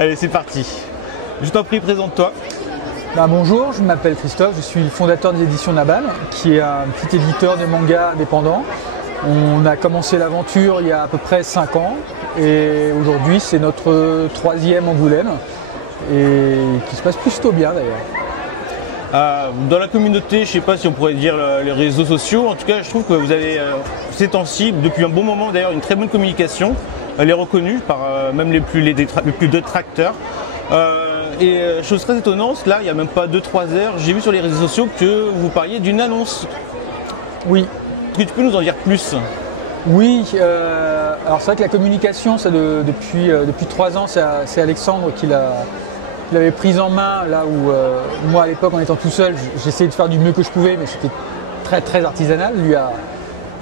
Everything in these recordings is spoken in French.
Allez, c'est parti. Je t'en prie, présente-toi. Bonjour, je m'appelle Christophe, je suis le fondateur des éditions Nabal, qui est un petit éditeur de manga indépendant. On a commencé l'aventure il y a à peu près 5 ans et aujourd'hui c'est notre 3e Angoulême et qui se passe plutôt bien d'ailleurs. Dans la communauté, je ne sais pas si on pourrait dire les réseaux sociaux, en tout cas je trouve que vous avez ces temps-ci, depuis un bon moment d'ailleurs, une très bonne communication. Elle est reconnue par même les plus détracteurs. Chose très étonnante, là il n'y a même pas 2-3 heures, j'ai vu sur les réseaux sociaux que vous parliez d'une annonce. Oui. Est-ce que tu peux nous en dire plus? Oui, alors c'est vrai que la communication, depuis 3 ans, c'est Alexandre qui l'avait prise en main, là où moi à l'époque en étant tout seul, j'essayais de faire du mieux que je pouvais, mais c'était très très artisanal. Lui a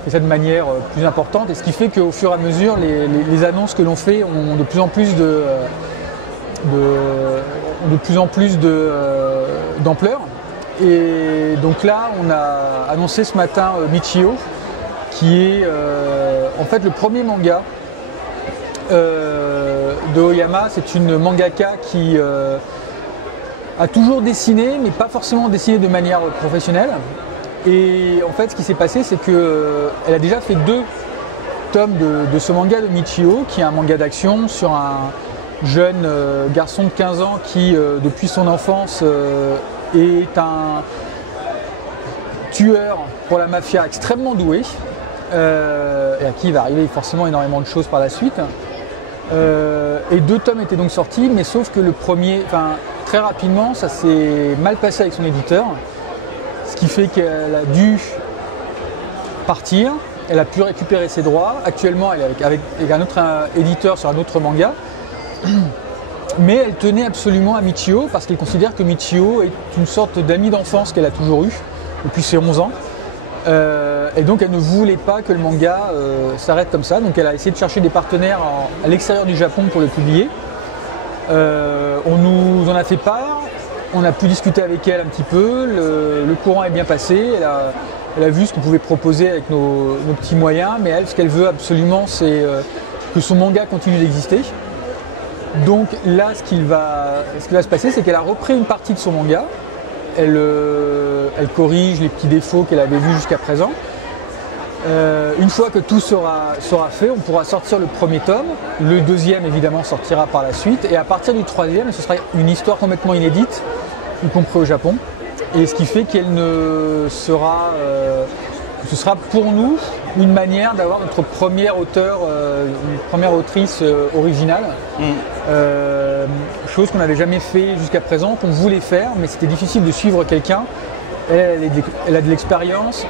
fait ça de manière plus importante, et ce qui fait qu'au fur et à mesure, les annonces que l'on fait ont de plus en plus d'ampleur. Et donc là, on a annoncé ce matin Michio, qui est en fait le premier manga de Oyama. C'est une mangaka qui a toujours dessiné, mais pas forcément dessiné de manière professionnelle. Et en fait, ce qui s'est passé, c'est qu'elle a déjà fait 2 tomes de ce manga de Michio, qui est un manga d'action sur un jeune garçon de 15 ans qui, depuis son enfance, est un tueur pour la mafia extrêmement doué, et à qui il va arriver forcément énormément de choses par la suite. Et 2 tomes étaient donc sortis, mais sauf que le premier, très rapidement, ça s'est mal passé avec son éditeur, ce qui fait qu'elle a dû partir, elle a pu récupérer ses droits. Actuellement, elle est avec un autre éditeur sur un autre manga. Mais elle tenait absolument à Michio parce qu'elle considère que Michio est une sorte d'ami d'enfance qu'elle a toujours eu depuis ses 11 ans. Et donc elle ne voulait pas que le manga s'arrête comme ça. Donc elle a essayé de chercher des partenaires à l'extérieur du Japon pour le publier. On nous en a fait part, on a pu discuter avec elle un petit peu, le courant est bien passé. Elle a vu ce qu'on pouvait proposer avec nos petits moyens, mais elle, ce qu'elle veut absolument, c'est que son manga continue d'exister. Donc là, ce qui va se passer, c'est qu'elle a repris une partie de son manga. Elle corrige les petits défauts qu'elle avait vus jusqu'à présent. Une fois que tout sera fait, on pourra sortir le premier tome. Le 2e, évidemment, sortira par la suite. Et à partir du 3e, ce sera une histoire complètement inédite, y compris au Japon. Et ce qui fait ce sera pour nous une manière d'avoir notre premier auteur, une première autrice originale. Chose qu'on n'avait jamais fait jusqu'à présent, qu'on voulait faire, mais c'était difficile de suivre quelqu'un. Elle a de l'expérience,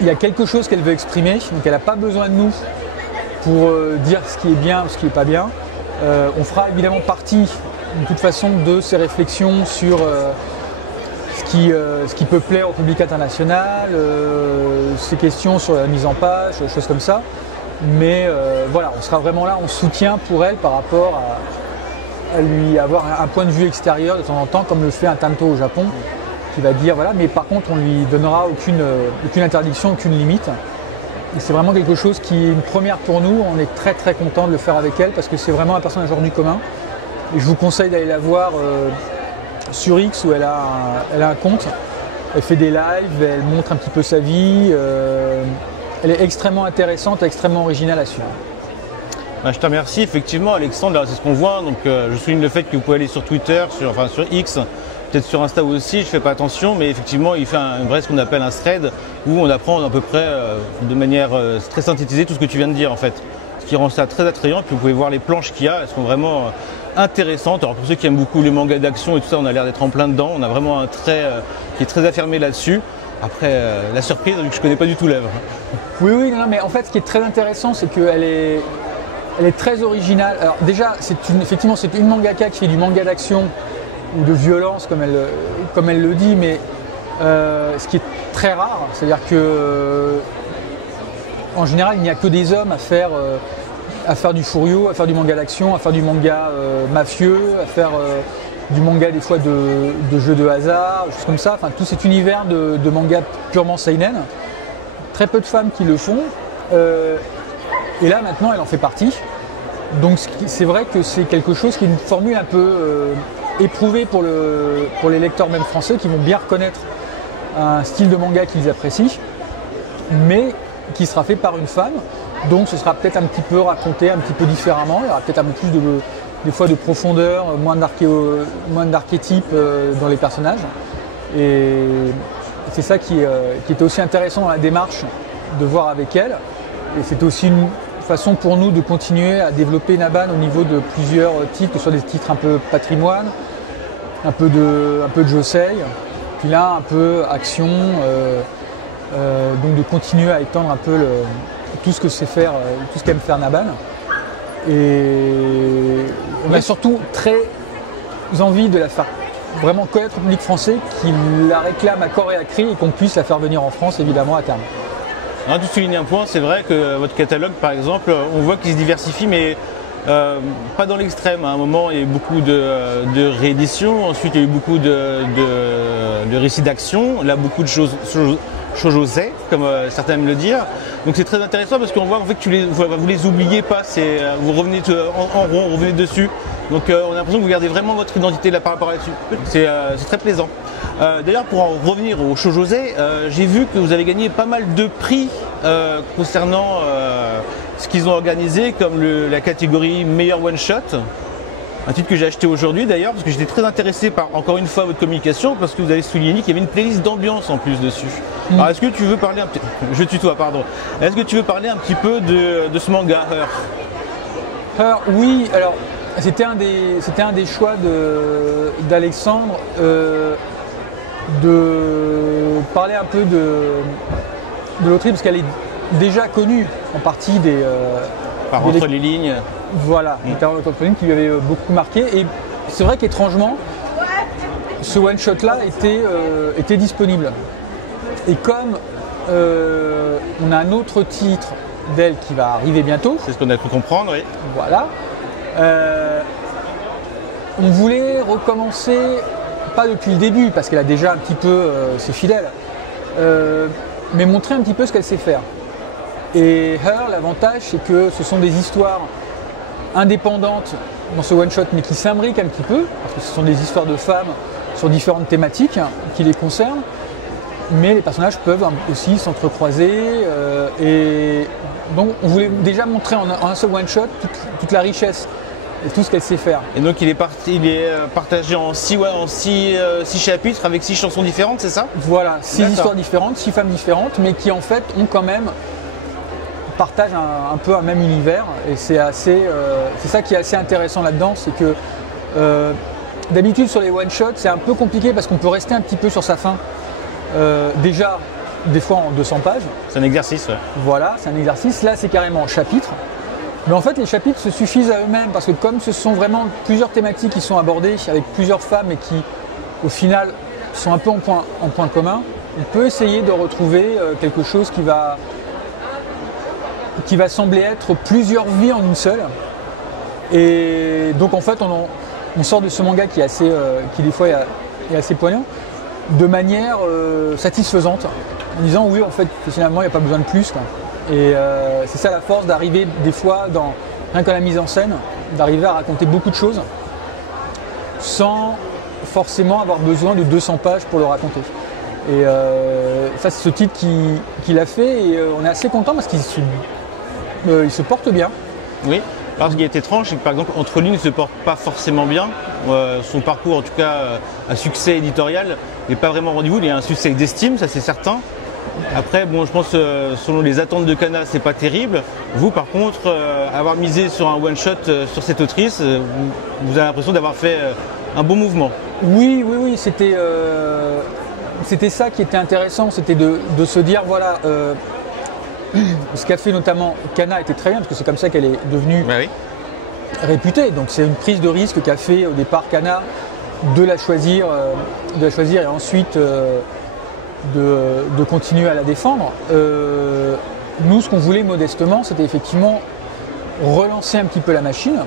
il y a quelque chose qu'elle veut exprimer, donc elle n'a pas besoin de nous pour dire ce qui est bien ou ce qui n'est pas bien. On fera évidemment partie de toute façon de ces réflexions sur ce qui peut plaire au public international, ces questions sur la mise en page, des choses comme ça. Mais voilà, on sera vraiment là en soutien pour elle par rapport à lui avoir un point de vue extérieur de temps en temps, comme le fait un Tanto au Japon, qui va dire voilà, mais par contre on lui donnera aucune interdiction, aucune limite. Et c'est vraiment quelque chose qui est une première pour nous. On est très très content de le faire avec elle parce que c'est vraiment un personnage hors du commun. Et je vous conseille d'aller la voir sur X où elle a un compte. Elle fait des lives, elle montre un petit peu sa vie. Elle est extrêmement intéressante, extrêmement originale à suivre. Je te remercie. Effectivement, Alexandre, c'est ce qu'on voit. Donc, je souligne le fait que vous pouvez aller sur Twitter, sur X, peut-être sur Insta aussi, je ne fais pas attention, mais effectivement, il fait ce qu'on appelle un thread où on apprend à peu près de manière très synthétisée tout ce que tu viens de dire en fait. Ce qui rend ça très attrayant. Puis vous pouvez voir les planches qu'il y a, elles sont vraiment intéressantes. Alors pour ceux qui aiment beaucoup les mangas d'action et tout ça, on a l'air d'être en plein dedans. On a vraiment un trait qui est très affirmé là-dessus. Après, la surprise, vu que je ne connais pas du tout l'œuvre. Oui, non, mais en fait, ce qui est très intéressant, c'est qu'elle est très originale. Alors déjà, effectivement, c'est une mangaka qui fait du manga d'action ou de violence, comme elle le dit, mais ce qui est très rare, c'est-à-dire que en général, il n'y a que des hommes à faire du furio, à faire du manga d'action, à faire du manga mafieux, à faire du manga des fois de jeux de hasard, des choses comme ça. Enfin, tout cet univers de manga purement seinen. Très peu de femmes qui le font. Et là, maintenant, elle en fait partie. Donc c'est vrai que c'est quelque chose qui est une formule un peu éprouvée pour les lecteurs même français qui vont bien reconnaître un style de manga qu'ils apprécient, mais qui sera fait par une femme. Donc ce sera peut-être un petit peu raconté un petit peu différemment, il y aura peut-être un peu plus des fois de profondeur, moins d'archétypes dans les personnages. Et c'est ça qui était aussi intéressant dans la démarche de voir avec elle. Et c'était aussi une façon pour nous de continuer à développer Naban au niveau de plusieurs titres, que ce soit des titres un peu patrimoine, un peu de Josei, puis là un peu action, donc de continuer à étendre un peu tout ce que c'est faire, tout ce qu'aime faire Naban. Et on a surtout très envie de la faire vraiment connaître au public français qui la réclame à corps et à cri et qu'on puisse la faire venir en France évidemment à terme. Alors, tu soulignes un point, c'est vrai que votre catalogue par exemple, on voit qu'il se diversifie mais pas dans l'extrême. À un moment il y a eu beaucoup de rééditions, ensuite il y a eu beaucoup de récits d'action, là beaucoup de choses Shojosei, comme certains aiment le dire. Donc c'est très intéressant parce qu'on voit en fait que vous les oubliez pas, vous revenez en rond, vous revenez dessus. Donc on a l'impression que vous gardez vraiment votre identité là par rapport à là-dessus. C'est très plaisant. D'ailleurs pour en revenir au Shojosei, j'ai vu que vous avez gagné pas mal de prix concernant ce qu'ils ont organisé, comme la catégorie meilleur one shot. Un titre que j'ai acheté aujourd'hui d'ailleurs parce que j'étais très intéressé par encore une fois votre communication parce que vous avez souligné qu'il y avait une playlist d'ambiance en plus dessus. Alors est-ce que tu veux parler un petit je tutoie pardon. Est-ce que tu veux parler un petit peu de ce manga Her? Oui, alors c'était un des choix d'Alexandre de parler un peu de l'autrice parce qu'elle est déjà connue en partie par entre les lignes. Voilà, notamment le ligne qui lui avait beaucoup marqué. Et c'est vrai qu'étrangement, ce one-shot-là était disponible. Et comme on a un autre titre d'elle qui va arriver bientôt. C'est ce qu'on a pu comprendre, oui. Voilà. On voulait recommencer, pas depuis le début, parce qu'elle a déjà un petit peu ses fidèles, mais montrer un petit peu ce qu'elle sait faire. Et Her, l'avantage, c'est que ce sont des histoires indépendantes dans ce one-shot, mais qui s'imbriquent un petit peu, parce que ce sont des histoires de femmes sur différentes thématiques qui les concernent, mais les personnages peuvent aussi s'entrecroiser. Et donc, on voulait déjà montrer en un seul one-shot toute la richesse et tout ce qu'elle sait faire. Et donc, il est partagé en 6 chapitres avec 6 chansons différentes, c'est ça? Voilà, 6 histoires différentes, 6 femmes différentes, mais qui en fait ont quand même partagent un peu un même univers, et c'est ça qui est assez intéressant là-dedans, c'est que d'habitude sur les one-shots c'est un peu compliqué parce qu'on peut rester un petit peu sur sa fin, déjà des fois en 200 pages. C'est un exercice, ouais. Voilà, c'est un exercice, là c'est carrément en chapitres, mais en fait les chapitres se suffisent à eux-mêmes parce que comme ce sont vraiment plusieurs thématiques qui sont abordées avec plusieurs femmes et qui au final sont un peu en point commun, on peut essayer de retrouver quelque chose qui va sembler être plusieurs vies en une seule. Et donc en fait on sort de ce manga qui des fois est assez poignant de manière satisfaisante, en disant oui en fait finalement il n'y a pas besoin de plus, quoi. Et c'est ça la force d'arriver des fois rien qu'à la mise en scène, d'arriver à raconter beaucoup de choses sans forcément avoir besoin de 200 pages pour le raconter. Et ça c'est ce titre qui l'a fait, et on est assez content parce qu'il se porte bien. Oui, alors ce qui est étrange, c'est que par exemple Entre lignes ne se porte pas forcément bien. Son parcours en tout cas à succès éditorial n'est pas vraiment au rendez-vous. Il y a un succès d'estime, ça c'est certain. Après, bon, je pense selon les attentes de Kana, c'est pas terrible. Vous par contre, avoir misé sur un one-shot sur cette autrice, vous avez l'impression d'avoir fait un bon mouvement. Oui, c'était ça qui était intéressant, c'était de se dire voilà, ce qu'a fait notamment Kana était très bien parce que c'est comme ça qu'elle est devenue réputée. Donc c'est une prise de risque qu'a fait au départ Kana de la choisir et ensuite de continuer à la défendre. Nous, ce qu'on voulait modestement, c'était effectivement relancer un petit peu la machine.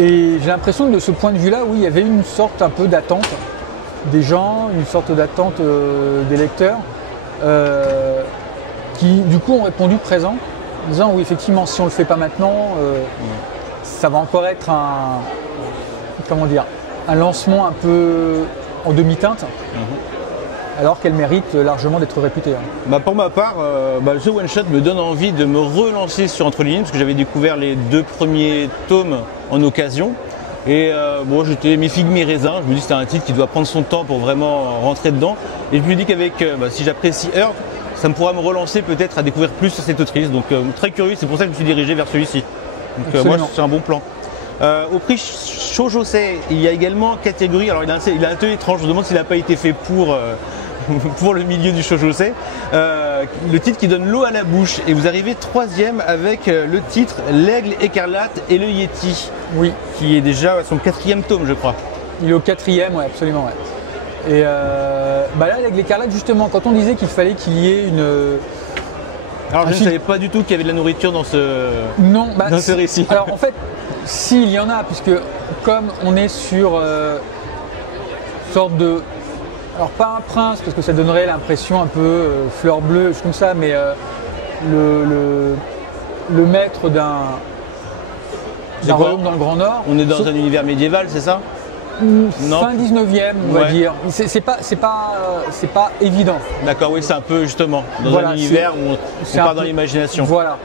Et j'ai l'impression que de ce point de vue-là, oui, il y avait une sorte un peu d'attente des gens, une sorte d'attente des lecteurs qui, du coup, ont répondu présent. en disant oui, effectivement, si on le fait pas maintenant, ça va encore être un lancement un peu en demi-teinte, alors qu'elle mérite largement d'être réputée. Pour ma part, ce One Shot me donne envie de me relancer sur Entre les lignes, parce que j'avais découvert les 2 premiers tomes en occasion. Et j'étais mes figues, mes raisins. Je me dis que c'était un titre qui doit prendre son temps pour vraiment rentrer dedans. Et je me dis qu'avec, si j'apprécie Heart, ça me pourra me relancer peut-être à découvrir plus sur cette autrice. Donc très curieux, c'est pour ça que je me suis dirigé vers celui-ci. Donc moi, c'est un bon plan. Au prix Shōjōsei, il y a également catégorie. Alors il a un peu étrange, je me demande s'il n'a pas été fait pour le milieu du Shōjōsei. Le titre qui donne l'eau à la bouche. Et vous arrivez 3e avec le titre L'Aigle écarlate et le Yéti. Oui. Qui est déjà à son 4e tome, je crois. Il est au 4e, ouais, absolument. Ouais. Et là, L'Aigle écarlate, justement, quand on disait qu'il fallait qu'il y ait une. Alors je ne savais pas du tout qu'il y avait de la nourriture dans ce récit. Alors en fait, s'il y en a, puisque comme on est sur sorte de. Alors pas un prince, parce que ça donnerait l'impression un peu fleur bleue, comme ça, mais le maître d'un royaume dans le Grand Nord. On est dans un univers médiéval, c'est ça? Fin 19e, on va dire. C'est pas évident. D'accord, oui, c'est un peu justement dans un univers où on part dans l'imagination. Voilà.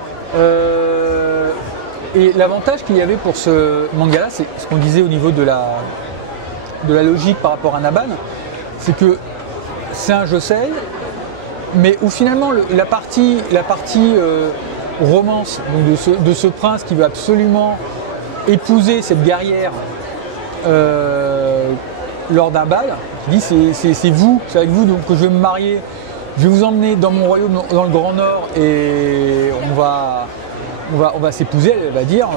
Et l'avantage qu'il y avait pour ce manga-là, c'est ce qu'on disait au niveau de la logique par rapport à Naban, c'est que c'est un josei, mais où finalement la partie romance donc de ce prince qui veut absolument épouser cette guerrière lors d'un bal, qui dit c'est avec vous donc que je vais me marier, je vais vous emmener dans mon royaume dans le Grand Nord et on va s'épouser. Elle va dire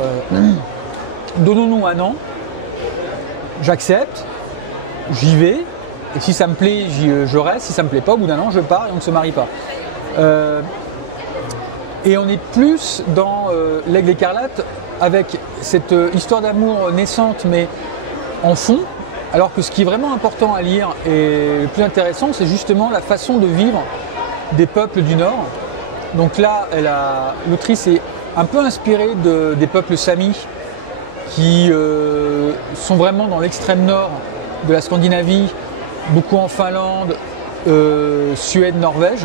donnons-nous un an, j'accepte, j'y vais. Et si ça me plaît, je reste. Si ça me plaît pas, au bout d'un an, je pars et on ne se marie pas. Et on est plus dans L'Aigle écarlate avec cette histoire d'amour naissante, mais en fond. Alors que ce qui est vraiment important à lire et le plus intéressant, c'est justement la façon de vivre des peuples du Nord. Donc là, l'autrice est un peu inspirée des peuples Sami qui sont vraiment dans l'extrême nord de la Scandinavie, beaucoup en Finlande, Suède, Norvège,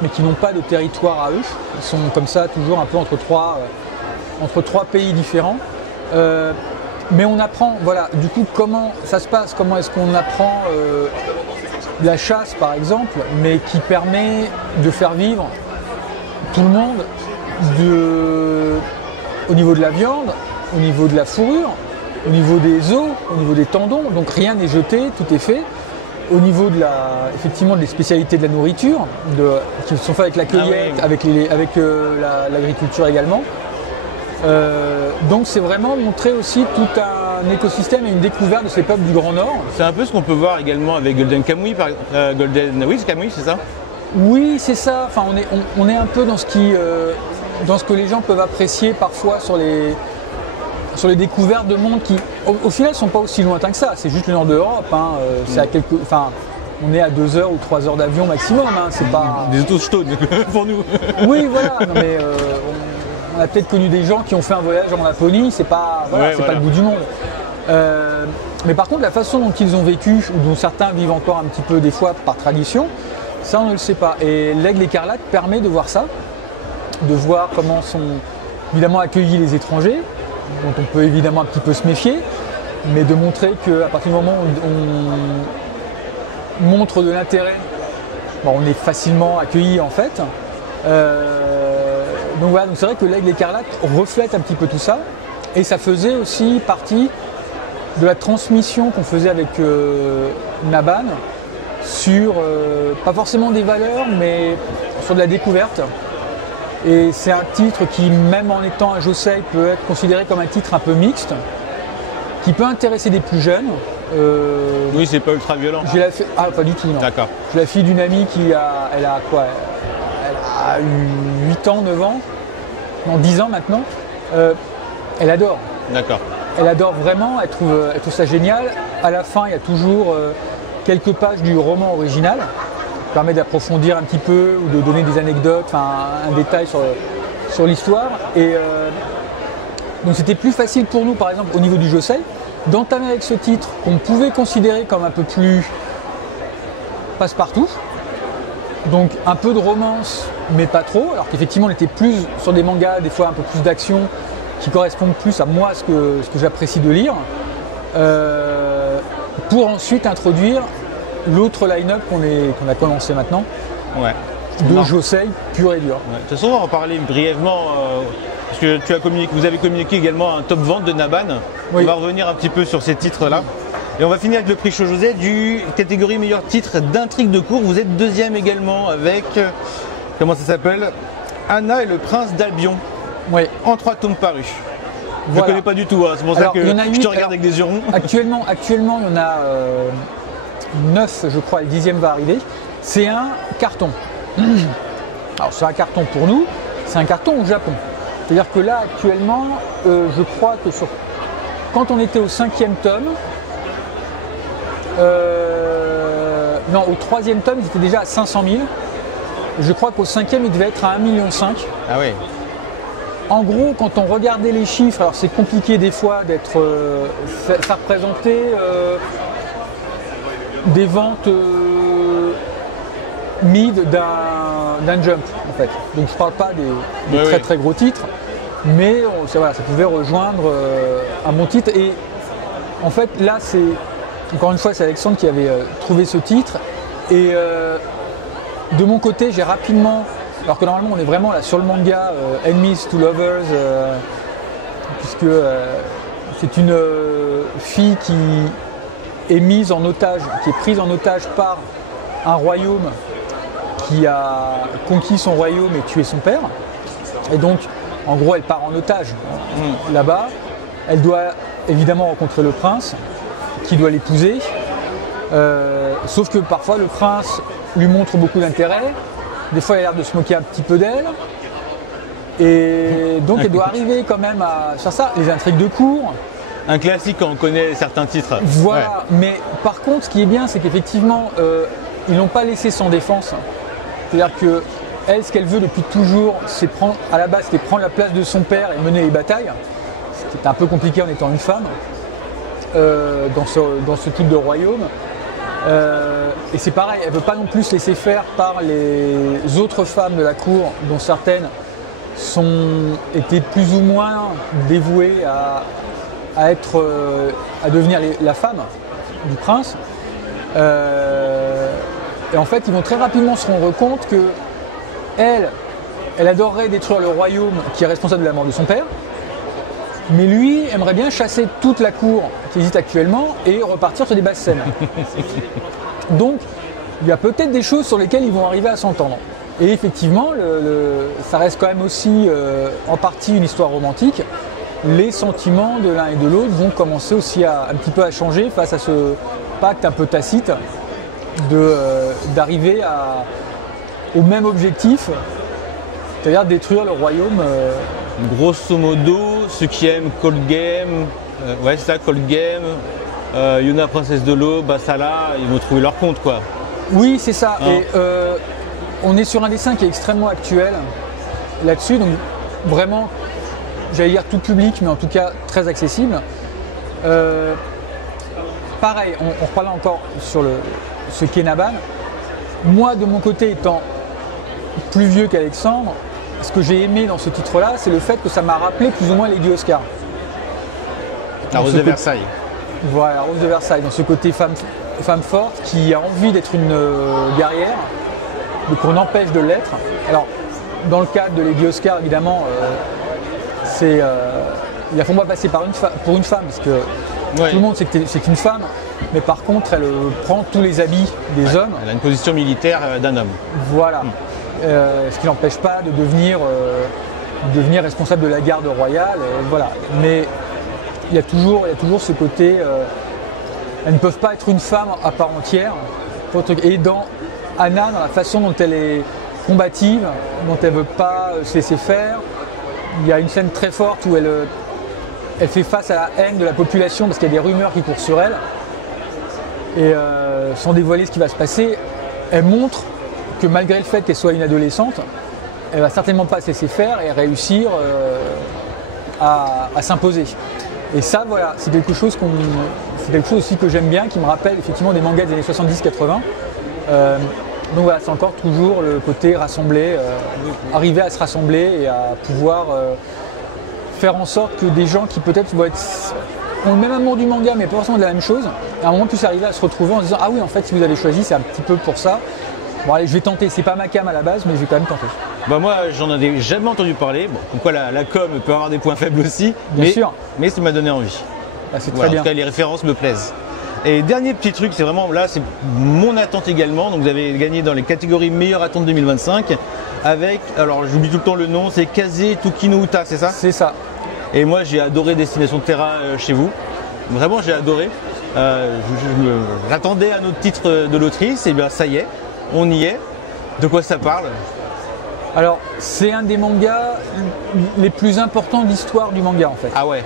mais qui n'ont pas de territoire à eux. Ils sont comme ça toujours un peu entre trois pays différents. Mais on apprend, voilà, du coup, comment ça se passe, comment est-ce qu'on apprend la chasse par exemple, mais qui permet de faire vivre tout le monde au niveau de la viande, au niveau de la fourrure, au niveau des os, au niveau des tendons, donc rien n'est jeté, tout est fait. Au niveau effectivement des spécialités de la nourriture, qui sont faites avec la cueillette, avec l'agriculture également. Donc c'est vraiment montrer aussi tout un écosystème et une découverte de ces peuples du Grand Nord. C'est un peu ce qu'on peut voir également avec Golden Kamuy, oui, c'est Kamuy, c'est ça? Oui, c'est ça. Enfin, on est un peu dans ce que les gens peuvent apprécier parfois sur les découvertes de monde qui, au final, ne sont pas aussi lointains que ça. C'est juste le nord de l'Europe. On est à 2 heures ou 3 heures d'avion maximum. C'est pas des autochtones pour nous. Oui, voilà. Non, mais on a peut-être connu des gens qui ont fait un voyage en Laponie. C'est pas le bout du monde. Mais par contre, la façon dont ils ont vécu, ou dont certains vivent encore un petit peu des fois par tradition, ça on ne le sait pas. Et L'Aigle écarlate permet de voir ça, de voir comment sont évidemment accueillis les étrangers, dont on peut évidemment un petit peu se méfier, mais de montrer qu'à partir du moment où on montre de l'intérêt, on est facilement accueilli en fait. Donc voilà, donc c'est vrai que L'Aigle écarlate reflète un petit peu tout ça, et ça faisait aussi partie de la transmission qu'on faisait avec Naban sur, pas forcément des valeurs, mais sur de la découverte. Et c'est un titre qui, même en étant un josei, peut être considéré comme un titre un peu mixte, qui peut intéresser des plus jeunes. Oui, c'est pas ultra violent. Pas du tout, non. D'accord. J'ai la fille d'une amie elle a eu 8 ans, 9 ans, non 10 ans maintenant. Elle adore. D'accord. Elle adore vraiment, elle trouve ça génial. À la fin, il y a toujours quelques pages du roman original, qui permet d'approfondir un petit peu ou de donner des anecdotes, un détail sur l'histoire. Et donc c'était plus facile pour nous, par exemple, au niveau du Josei, d'entamer avec ce titre qu'on pouvait considérer comme un peu plus passe-partout. Donc un peu de romance, mais pas trop. Alors qu'effectivement, on était plus sur des mangas, des fois un peu plus d'action, qui correspondent plus à moi, ce que j'apprécie de lire. Pour ensuite introduire l'autre line-up qu'on a commencé maintenant, Ouais. de Josei pur et dur. Ouais. De toute façon, on va en parler brièvement, parce que vous avez communiqué également un top vente de Naban. Oui. On va revenir un petit peu sur ces titres-là. Et on va finir avec le prix Shōjosei du catégorie meilleur titre d'intrigue de cours. Vous êtes deuxième également avec, comment ça s'appelle, Anna et le prince d'Albion, Oui. en 3 tomes parus. Je ne Voilà. connais pas du tout, hein. C'est pour Alors, ça que il y en a je huit. te regarde avec des yeux ronds. Actuellement, il y en a 9, je crois, et le 10e va arriver. C'est un carton. Alors, c'est un carton pour nous, c'est un carton au Japon. C'est-à-dire que là, actuellement, je crois que quand on était au 5e tome, non, au 3e tome, ils étaient déjà à 500 000. Je crois qu'au 5e, il devait être à 1,5 million. Ah oui. En gros, quand on regardait les chiffres, alors c'est compliqué des fois d'être faire présenter des ventes mid d'un jump en fait. Donc je parle pas des Ouais, très oui. très gros titres, mais voilà, ça pouvait rejoindre un bon titre. Et en fait là c'est encore une fois c'est Alexandre qui avait trouvé ce titre. Et de mon côté j'ai rapidement, alors que normalement on est vraiment là sur le manga Enemies to Lovers, puisque c'est une fille qui est mise en otage, qui est prise en otage par un royaume qui a conquis son royaume et tué son père. Et donc en gros elle part en otage là-bas. Elle doit évidemment rencontrer le prince qui doit l'épouser. Sauf que parfois le prince lui montre beaucoup d'intérêt. Des fois, il a l'air de se moquer un petit peu d'elle. Et donc, elle doit arriver quand même à faire ça. Les intrigues de cours. Un classique quand on connaît certains titres. Voilà. Ouais. Mais par contre, ce qui est bien, c'est qu'effectivement, ils l'ont pas laissé sans défense. C'est-à-dire que elle, ce qu'elle veut depuis toujours, c'est à la base, c'était prendre la place de son père et mener les batailles. Ce qui est un peu compliqué en étant une femme dans ce type de royaume. Et c'est pareil, elle ne veut pas non plus se laisser faire par les autres femmes de la cour, dont certaines étaient plus ou moins dévouées à devenir la femme du prince. Et en fait, ils vont très rapidement se rendre compte que elle adorerait détruire le royaume qui est responsable de la mort de son père, mais lui aimerait bien chasser toute la cour qui existe actuellement et repartir sur des basses scènes. Donc, il y a peut-être des choses sur lesquelles ils vont arriver à s'entendre. Et effectivement, ça reste quand même aussi en partie une histoire romantique. Les sentiments de l'un et de l'autre vont commencer aussi un petit peu à changer face à ce pacte un peu tacite d'arriver au même objectif, c'est-à-dire détruire le royaume. Grosso modo, ceux qui aiment Cold Game, ouais c'est ça, Cold Game, Yuna Princesse de l'eau, Basala, ils vont trouver leur compte quoi. Oui, c'est ça. Ah. Et on est sur un dessin qui est extrêmement actuel là-dessus, donc vraiment, j'allais dire tout public, mais en tout cas très accessible. Pareil, on reparlera encore sur ce qu'est Naban. Moi, de mon côté, étant plus vieux qu'Alexandre, ce que j'ai aimé dans ce titre-là, c'est le fait que ça m'a rappelé plus ou moins Lady Oscar. La Rose de Versailles. Voilà, la Rose de Versailles, dans ce côté femme forte qui a envie d'être une guerrière, mais qu'on empêche de l'être. Alors, dans le cadre de Lady Oscar, évidemment, ils la font pas passer pour une femme, parce que Ouais. tout le monde sait que c'est une femme, mais par contre, elle prend tous les habits des hommes. Elle a une position militaire d'un homme. Voilà. Ce qui n'empêche pas de devenir responsable de la garde royale. Voilà. Mais il y a toujours ce côté. Elles ne peuvent pas être une femme à part entière. Et dans Anna, dans la façon dont elle est combative, dont elle ne veut pas se laisser faire, il y a une scène très forte où elle fait face à la haine de la population parce qu'il y a des rumeurs qui courent sur elle. Et sans dévoiler ce qui va se passer, elle montre que malgré le fait qu'elle soit une adolescente, elle va certainement pas se laisser faire et réussir à s'imposer. Et ça, voilà, c'est quelque chose aussi que j'aime bien, qui me rappelle effectivement des mangas des années 70-80. Donc voilà, c'est encore toujours le côté rassembler, arriver à se rassembler et à pouvoir faire en sorte que des gens qui peut-être ont le même amour du manga mais pas forcément de la même chose, à un moment puissent arriver à se retrouver en se disant ah oui, en fait si vous avez choisi c'est un petit peu pour ça. Bon allez, je vais tenter, c'est pas ma cam à la base mais je vais quand même tenter. Bah moi j'en avais jamais entendu parler, bon, pourquoi la com peut avoir des points faibles aussi, Bien sûr. Mais ça m'a donné envie. Ah, c'est Voilà, très bien. en tout cas les références me plaisent. Et dernier petit truc, c'est vraiment là, c'est mon attente également, donc vous avez gagné dans les catégories meilleure attente 2025 avec, alors j'oublie tout le temps le nom, c'est Kaze Tukino Uta, c'est ça? C'est ça. Et moi j'ai adoré Destination Terra chez vous, vraiment j'ai adoré. J'attendais un autre titre de l'autrice, et bien ça y est, on y est. De quoi ça parle? Alors c'est un des mangas les plus importants de l'histoire du manga en fait. Ah ouais.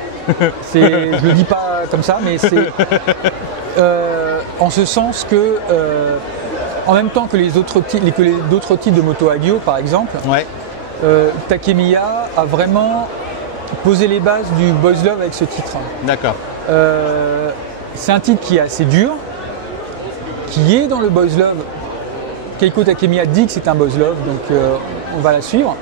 Je le dis pas comme ça, mais c'est en ce sens que en même temps que les autres titres de Moto Hagio par exemple, Ouais. Takemiya a vraiment posé les bases du boys love avec ce titre. D'accord. C'est un titre qui est assez dur, qui est dans le boys love. Keiko Takemiya dit que c'est un boys love, donc on va la suivre.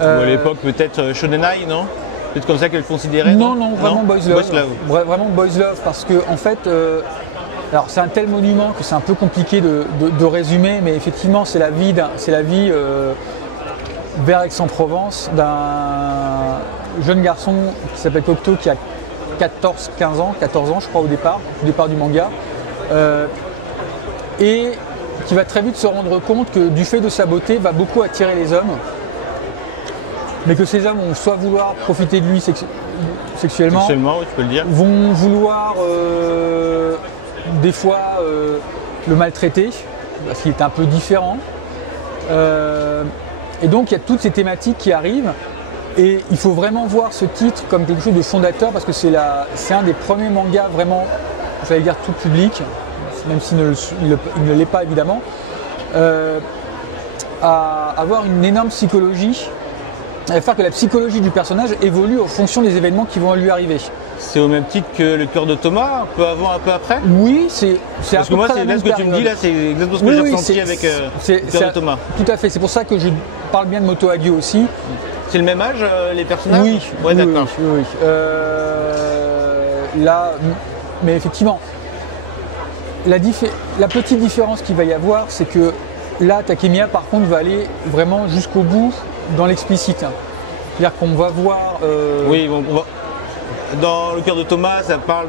Ou à l'époque peut-être Shonenai, non? Peut-être comme ça qu'elle considérait? Non, vraiment boys love. Boys love. Vraiment boys love parce que en fait, alors c'est un tel monument que c'est un peu compliqué de résumer, mais effectivement c'est la vie vers Aix-en-Provence d'un jeune garçon qui s'appelle Cocteau qui a 14 ans je crois au départ du manga, et qui va très vite se rendre compte que du fait de sa beauté va beaucoup attirer les hommes, mais que ces hommes vont soit vouloir profiter de lui sexuellement, oui, tu peux le dire. vont vouloir des fois le maltraiter parce qu'il est un peu différent, et donc il y a toutes ces thématiques qui arrivent et il faut vraiment voir ce titre comme quelque chose de fondateur parce que c'est un des premiers mangas vraiment, j'allais dire tout public, même s'il ne l'est pas évidemment, à avoir une énorme psychologie, à faire que la psychologie du personnage évolue en fonction des événements qui vont lui arriver. C'est au même titre que Le Cœur de Thomas, un peu avant, un peu après? Oui, c'est à Parce que peu moi, près la là, même ce que tu me dis, là, c'est exactement ce que Oui, j'ai oui, ressenti avec Le Cœur de Thomas. Tout à fait, c'est pour ça que je parle bien de Moto Hagio aussi. C'est le même âge, les personnages? Oui, Ouais, oui, d'accord. oui. Là, mais effectivement, la petite différence qu'il va y avoir, c'est que là, Takemiya, par contre, va aller vraiment jusqu'au bout dans l'explicite. C'est-à-dire qu'on va voir... Oui, dans Le Cœur de Thomas, ça parle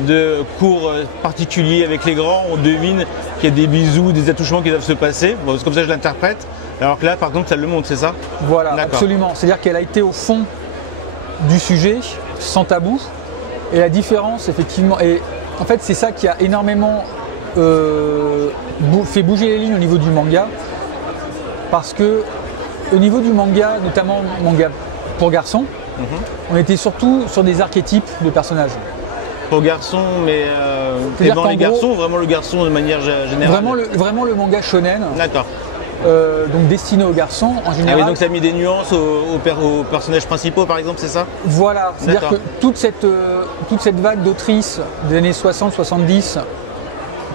de cours particuliers avec les grands. On devine qu'il y a des bisous, des attouchements qui doivent se passer. Bon, c'est comme ça que je l'interprète. Alors que là, par contre, ça le montre, c'est ça? Voilà, D'accord. absolument. C'est-à-dire qu'elle a été au fond du sujet, sans tabou. Et la différence, effectivement, et en fait, c'est ça qui a énormément fait bouger les lignes au niveau du manga. Parce que au niveau du manga, notamment manga pour garçons, on était surtout sur des archétypes de personnages. Pour garçons, mais C'est-à-dire dans qu'en les gros, garçons, vraiment le garçon de manière générale. Vraiment le manga shonen, D'accord. donc destiné aux garçons en Ah général. oui, donc ça a mis des nuances aux personnages principaux, par exemple, c'est ça? Voilà, c'est-à-dire D'accord. que toute cette vague d'autrices des années 60-70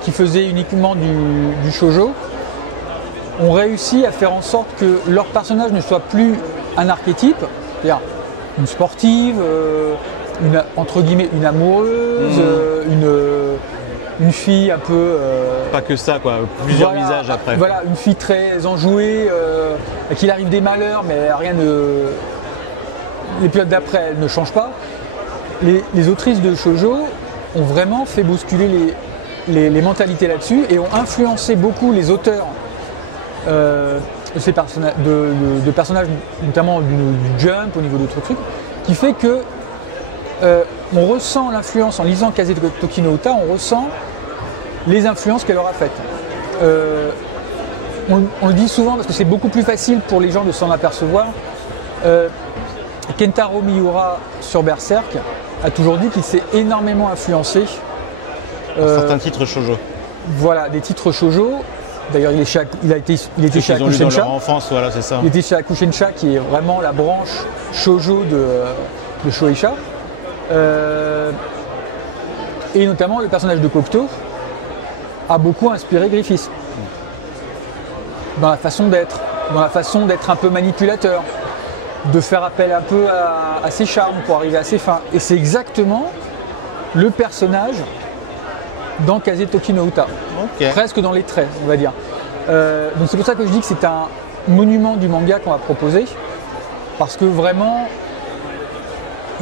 qui faisaient uniquement du shoujo ont réussi à faire en sorte que leur personnage ne soit plus un archétype, c'est-à-dire une sportive, entre guillemets une amoureuse, une fille un peu... Pas que ça, quoi. Plusieurs voilà, visages après. Voilà, une fille très enjouée, à qui il arrive des malheurs, mais rien ne... Les périodes d'après, elles ne changent pas. Les autrices de shoujo ont vraiment fait bousculer les mentalités là-dessus et ont influencé beaucoup les auteurs de personnages, notamment du Jump, au niveau d'autres trucs, qui fait que on ressent l'influence, en lisant Kaze Tokino Uta, on ressent les influences qu'elle aura faites. On le dit souvent parce que c'est beaucoup plus facile pour les gens de s'en apercevoir. Kentaro Miura sur Berserk a toujours dit qu'il s'est énormément influencé Certains titres shoujo. voilà, des titres shoujo, D'ailleurs, il était chez Ils ont lu dans Hakusensha. leur enfance, voilà, c'est ça. Il était chez Hakusensha, qui est vraiment la branche shoujo de Shueisha. Et notamment, le personnage de Cocteau a beaucoup inspiré Griffith. Dans la façon d'être un peu manipulateur, de faire appel un peu à ses charmes pour arriver à ses fins. Et c'est exactement le personnage dans Kazetoki no Uta, presque dans les traits, on va dire. Donc c'est pour ça que je dis que c'est un monument du manga qu'on va proposer, parce que vraiment,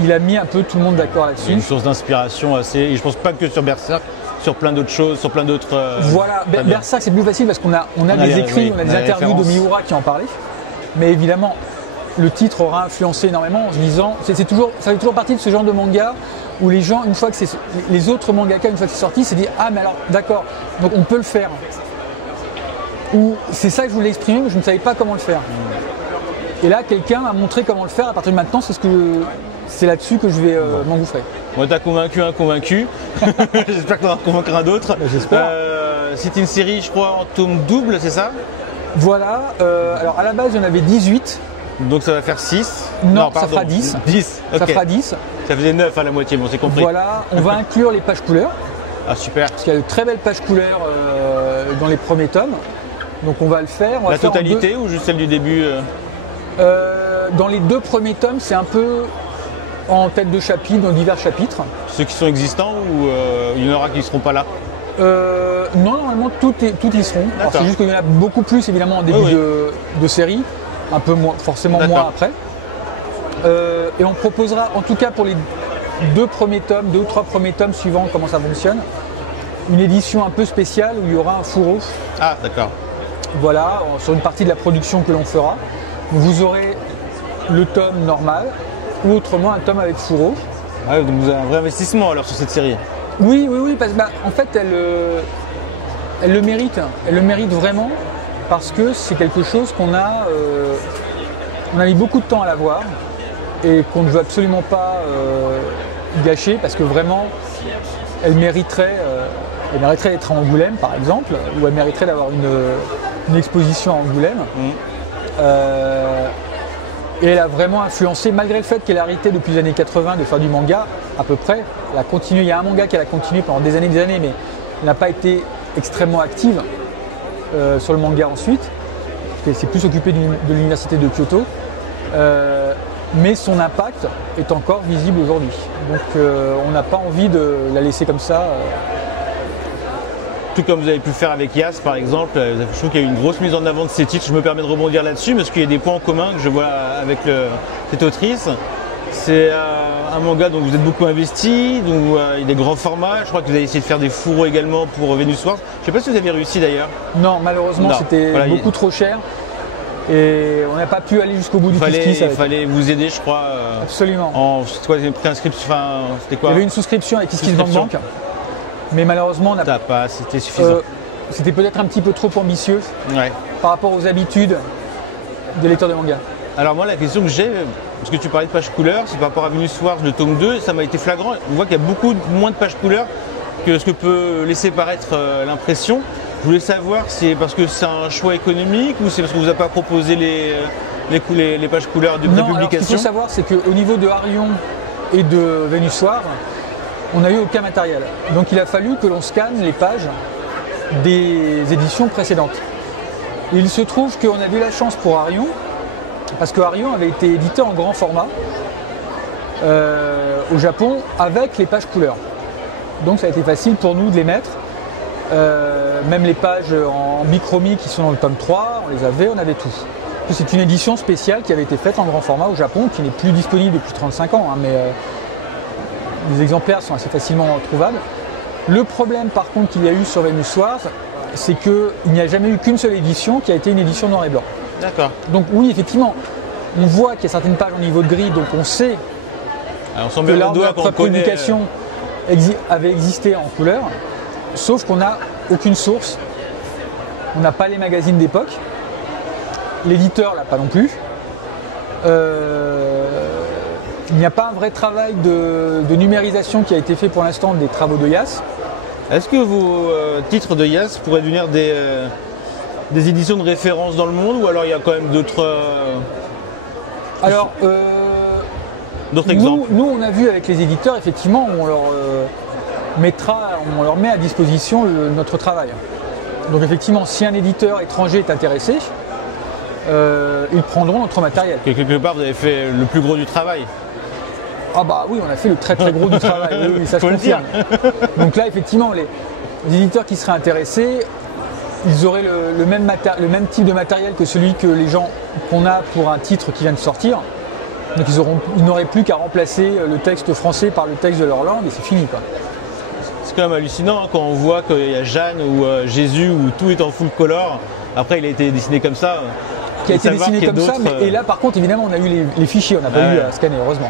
il a mis un peu tout le monde d'accord là-dessus. Une source d'inspiration assez, et je pense pas que sur Berserk, sur plein d'autres choses, sur plein d'autres... Voilà, Berserk c'est plus facile parce qu'on a des écrits, on a des interviews de Miura qui en parlaient, mais évidemment, le titre aura influencé énormément en se disant, ça fait toujours partie de ce genre de manga où les gens, une fois que les autres mangaka, une fois que c'est sorti, se disent ah mais alors d'accord, donc on peut le faire. Ou c'est ça que je voulais exprimer, mais je ne savais pas comment le faire. Et là, quelqu'un m'a montré comment le faire. À partir de maintenant, c'est là-dessus que je vais m'engouffrer. Moi, t'as convaincu un convaincu. J'espère que t'en vas convaincre un autre. J'espère. C'est une série, je crois, en tome double, c'est ça? Voilà. Alors à la base, il y en avait 18. Donc ça va faire 6. Non, ça fera 10. 10, ok. Ça fera 10. Ça faisait 9 à la moitié, bon, c'est compris. Voilà, on va inclure les pages couleurs. Ah, super. Parce qu'il y a de très belles pages couleurs dans les premiers tomes. Donc on va le faire. La totalité ou juste celle du début Dans les 2 premiers tomes, c'est un peu en tête de chapitre, dans divers chapitres. Ceux qui sont existants ou il y en aura qui ne seront pas là? Non, normalement, tout y seront. Alors, c'est juste qu'il y en a beaucoup plus, évidemment, en début de série. Un peu moins, forcément moins après. Et on proposera, en tout cas pour les 2 ou 3 premiers tomes suivant comment ça fonctionne, une édition un peu spéciale où il y aura un fourreau. Ah, d'accord. Voilà, sur une partie de la production que l'on fera. Donc vous aurez le tome normal ou autrement un tome avec fourreau. Ah, donc vous avez un vrai investissement alors sur cette série. Oui, parce que en fait elle le mérite. Elle le mérite vraiment parce que c'est quelque chose qu'on a mis beaucoup de temps à la voir et qu'on ne veut absolument pas gâcher parce que vraiment elle mériterait d'être à Angoulême par exemple, ou elle mériterait d'avoir une exposition à Angoulême. Et elle a vraiment influencé, malgré le fait qu'elle a arrêté depuis les années 80 de faire du manga, à peu près. Elle a continué, il y a un manga qu'elle a continué pendant des années, mais elle n'a pas été extrêmement active sur le manga ensuite. Elle s'est plus occupée de l'université de Kyoto. Mais son impact est encore visible aujourd'hui. Donc on n'a pas envie de la laisser comme ça. Tout comme vous avez pu le faire avec Yas par exemple, je trouve qu'il y a eu une grosse mise en avant de ces titres. Je me permets de rebondir là-dessus parce qu'il y a des points en commun que je vois avec cette autrice. C'est un manga dont vous êtes beaucoup investi, dont il y a des grands formats. Je crois que vous avez essayé de faire des fourreaux également pour Venus Wars. Je ne sais pas si vous avez réussi d'ailleurs. Non, malheureusement c'était beaucoup trop cher. Et on n'a pas pu aller jusqu'au bout du kiss-kiss. Il fallait vous aider, je crois. Absolument. C'était quoi, c'était quoi? Il y avait une souscription avec KissKissBankBank. Mais malheureusement, c'était suffisant. C'était peut-être un petit peu trop ambitieux par rapport aux habitudes des lecteurs de manga. Alors moi, la question que j'ai, parce que tu parlais de pages couleurs, c'est par rapport à Venus Wars, le tome 2, ça m'a été flagrant. On voit qu'il y a beaucoup moins de pages couleurs que ce que peut laisser paraître l'impression. Je voulais savoir si c'est parce que c'est un choix économique ou c'est parce que vous n'avez pas proposé les pages couleurs de prépublication. Ce qu'il faut savoir, c'est qu'au niveau de Arion et de Venus Wars, on n'a eu aucun matériel. Donc il a fallu que l'on scanne les pages des éditions précédentes. Et il se trouve qu'on a eu la chance pour Arion, parce que Arion avait été édité en grand format au Japon avec les pages couleurs. Donc ça a été facile pour nous de les mettre. Même les pages en bichromie qui sont dans le tome 3, on les avait, on avait tout. C'est une édition spéciale qui avait été faite en grand format au Japon, qui n'est plus disponible depuis 35 ans, mais les exemplaires sont assez facilement trouvables. Le problème par contre qu'il y a eu sur Venus Wars, c'est qu'il n'y a jamais eu qu'une seule édition qui a été une édition noir et blanc. D'accord. Donc oui, effectivement, on voit qu'il y a certaines pages en niveau de gris, donc on sait que l'art de la publication avait existé en couleur, sauf qu'on n'a aucune source, on n'a pas les magazines d'époque, l'éditeur l'a pas non plus. Il n'y a pas un vrai travail de numérisation qui a été fait pour l'instant des travaux de Yas. Est-ce que vos titres de Yas pourraient devenir des éditions de référence dans le monde ou alors il y a quand même d'autres Alors, exemples? Nous, on a vu avec les éditeurs, effectivement, on leur met à disposition notre travail. Donc effectivement, si un éditeur étranger est intéressé, ils prendront notre matériel. Quelque part, vous avez fait le plus gros du travail. Ah bah oui, on a fait le très très gros du travail, oui, ça se confirme. Donc là, effectivement, les éditeurs qui seraient intéressés, ils auraient le même type de matériel que celui que les gens qu'on a pour un titre qui vient de sortir. Donc ils n'auraient plus qu'à remplacer le texte français par le texte de leur langue et c'est fini, quoi. C'est quand même hallucinant quand on voit qu'il y a Jeanne ou Jésus où tout est en full color. Après, il a été dessiné comme ça. Qui a été dessiné comme ça, et là par contre, évidemment, on a eu les fichiers, on n'a pas eu à scanner, heureusement.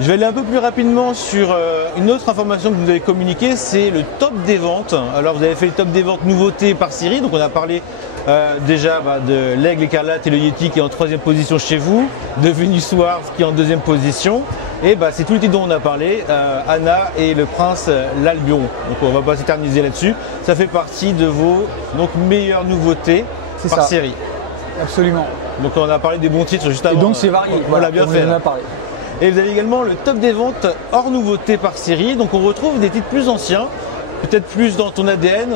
Je vais aller un peu plus rapidement sur une autre information que vous avez communiquée, c'est le top des ventes. Alors vous avez fait le top des ventes nouveautés par série, donc on a parlé déjà de l'Aigle écarlate et le Yeti qui est en 3e position chez vous, de Venus Wars qui est en 2e position, et c'est tous les titres dont on a parlé, Anna et le Prince l'Albion. Donc on va pas s'éterniser là-dessus, ça fait partie de vos meilleures nouveautés par série. Absolument. Donc on a parlé des bons titres juste avant. Et donc c'est varié, on l'a bien fait. On en a parlé. Et vous avez également le top des ventes hors nouveauté par série. Donc on retrouve des titres plus anciens, peut-être plus dans ton ADN,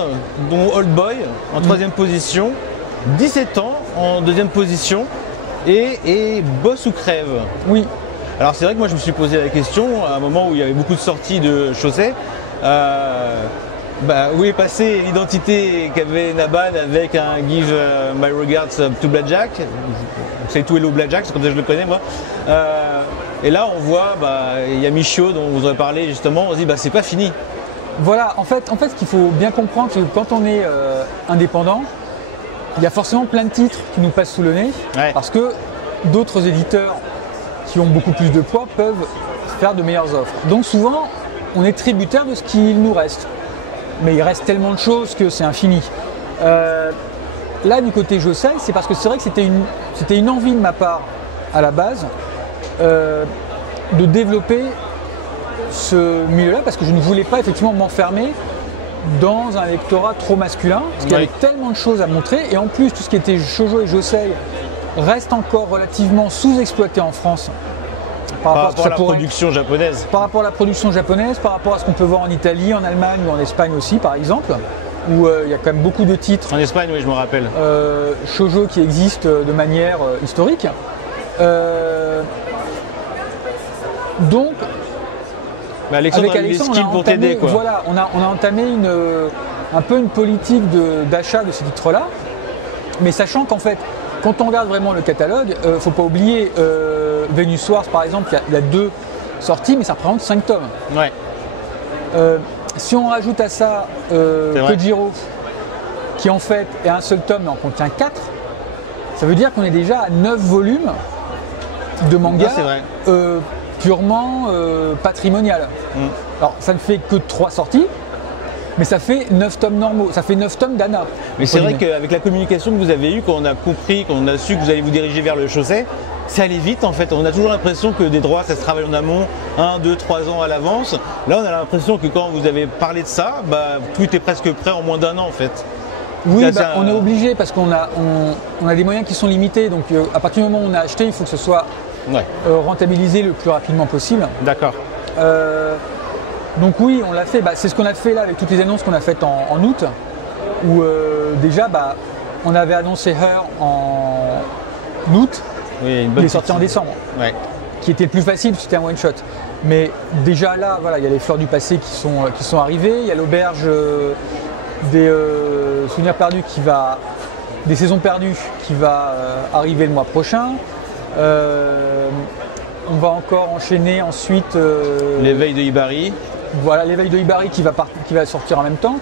dont Old Boy en 3e position, 17 ans en 2e position et Boss ou Crève. Oui. Alors c'est vrai que moi je me suis posé la question à un moment où il y avait beaucoup de sorties de chaussets. Où est passée l'identité qu'avait Naban avec un Give My Regards to Blackjack. C'est tout Hello Blackjack, c'est comme ça que je le connais moi. Et là on voit, il y a Michaud dont vous avez parlé justement, on se dit c'est pas fini. Voilà, en fait ce qu'il faut bien comprendre, c'est que quand on est indépendant, il y a forcément plein de titres qui nous passent sous le nez, parce que d'autres éditeurs qui ont beaucoup plus de poids peuvent faire de meilleures offres. Donc souvent, on est tributaire de ce qu'il nous reste. Mais il reste tellement de choses que c'est infini. Là, du côté Josei, c'est parce que c'est vrai que c'était une envie de ma part, à la base, de développer ce milieu-là, parce que je ne voulais pas effectivement m'enfermer dans un lectorat trop masculin, parce qu'il y avait tellement de choses à montrer, et en plus, tout ce qui était shoujo et josei reste encore relativement sous-exploité en France. Par rapport à la production japonaise. Par rapport à la production japonaise, par rapport à ce qu'on peut voir en Italie, en Allemagne ou en Espagne aussi, par exemple, où il y a quand même beaucoup de titres. En Espagne, oui, je me rappelle. Shoujo qui existent de manière historique. Donc, Alexandre avec Alexandre, pour t'aider, quoi. Voilà, on a entamé un peu une politique d'achat de ces titres-là, mais sachant qu'en fait, quand on regarde vraiment le catalogue, faut pas oublier Venus Wars par exemple, il y a 2 sorties, mais ça représente 5 tomes. Ouais. Si on rajoute à ça Kojiro, qui en fait est un seul tome mais en contient 4, ça veut dire qu'on est déjà à 9 volumes de manga purement patrimonial. Alors ça ne fait que 3 sorties, mais ça fait 9 tomes normaux, ça fait 9 tomes d'Anna. Mais c'est vrai qu'avec la communication que vous avez eue, quand on a compris, quand on a su que vous allez vous diriger vers le chaussée, ça allait vite en fait. On a toujours l'impression que des droits, ça se travaille en amont, 1, 2, 3 ans à l'avance. Là, on a l'impression que quand vous avez parlé de ça, tout était presque prêt en moins d'1 an en fait. Oui, on est obligé parce qu'on a des moyens qui sont limités. Donc à partir du moment où on a acheté, il faut que ce soit rentabilisé le plus rapidement possible. D'accord. Donc oui, on l'a fait. C'est ce qu'on a fait là avec toutes les annonces qu'on a faites en août, où déjà on avait annoncé Her en août, il est sorti en décembre, qui était le plus facile parce que c'était un one shot. Mais déjà là, il y a les fleurs du passé qui sont arrivées, il y a l'auberge des souvenirs perdus des saisons perdues qui va arriver le mois prochain. On va encore enchaîner ensuite l'éveil de Hibari. Voilà, l'éveil de Hibari qui va sortir en même temps.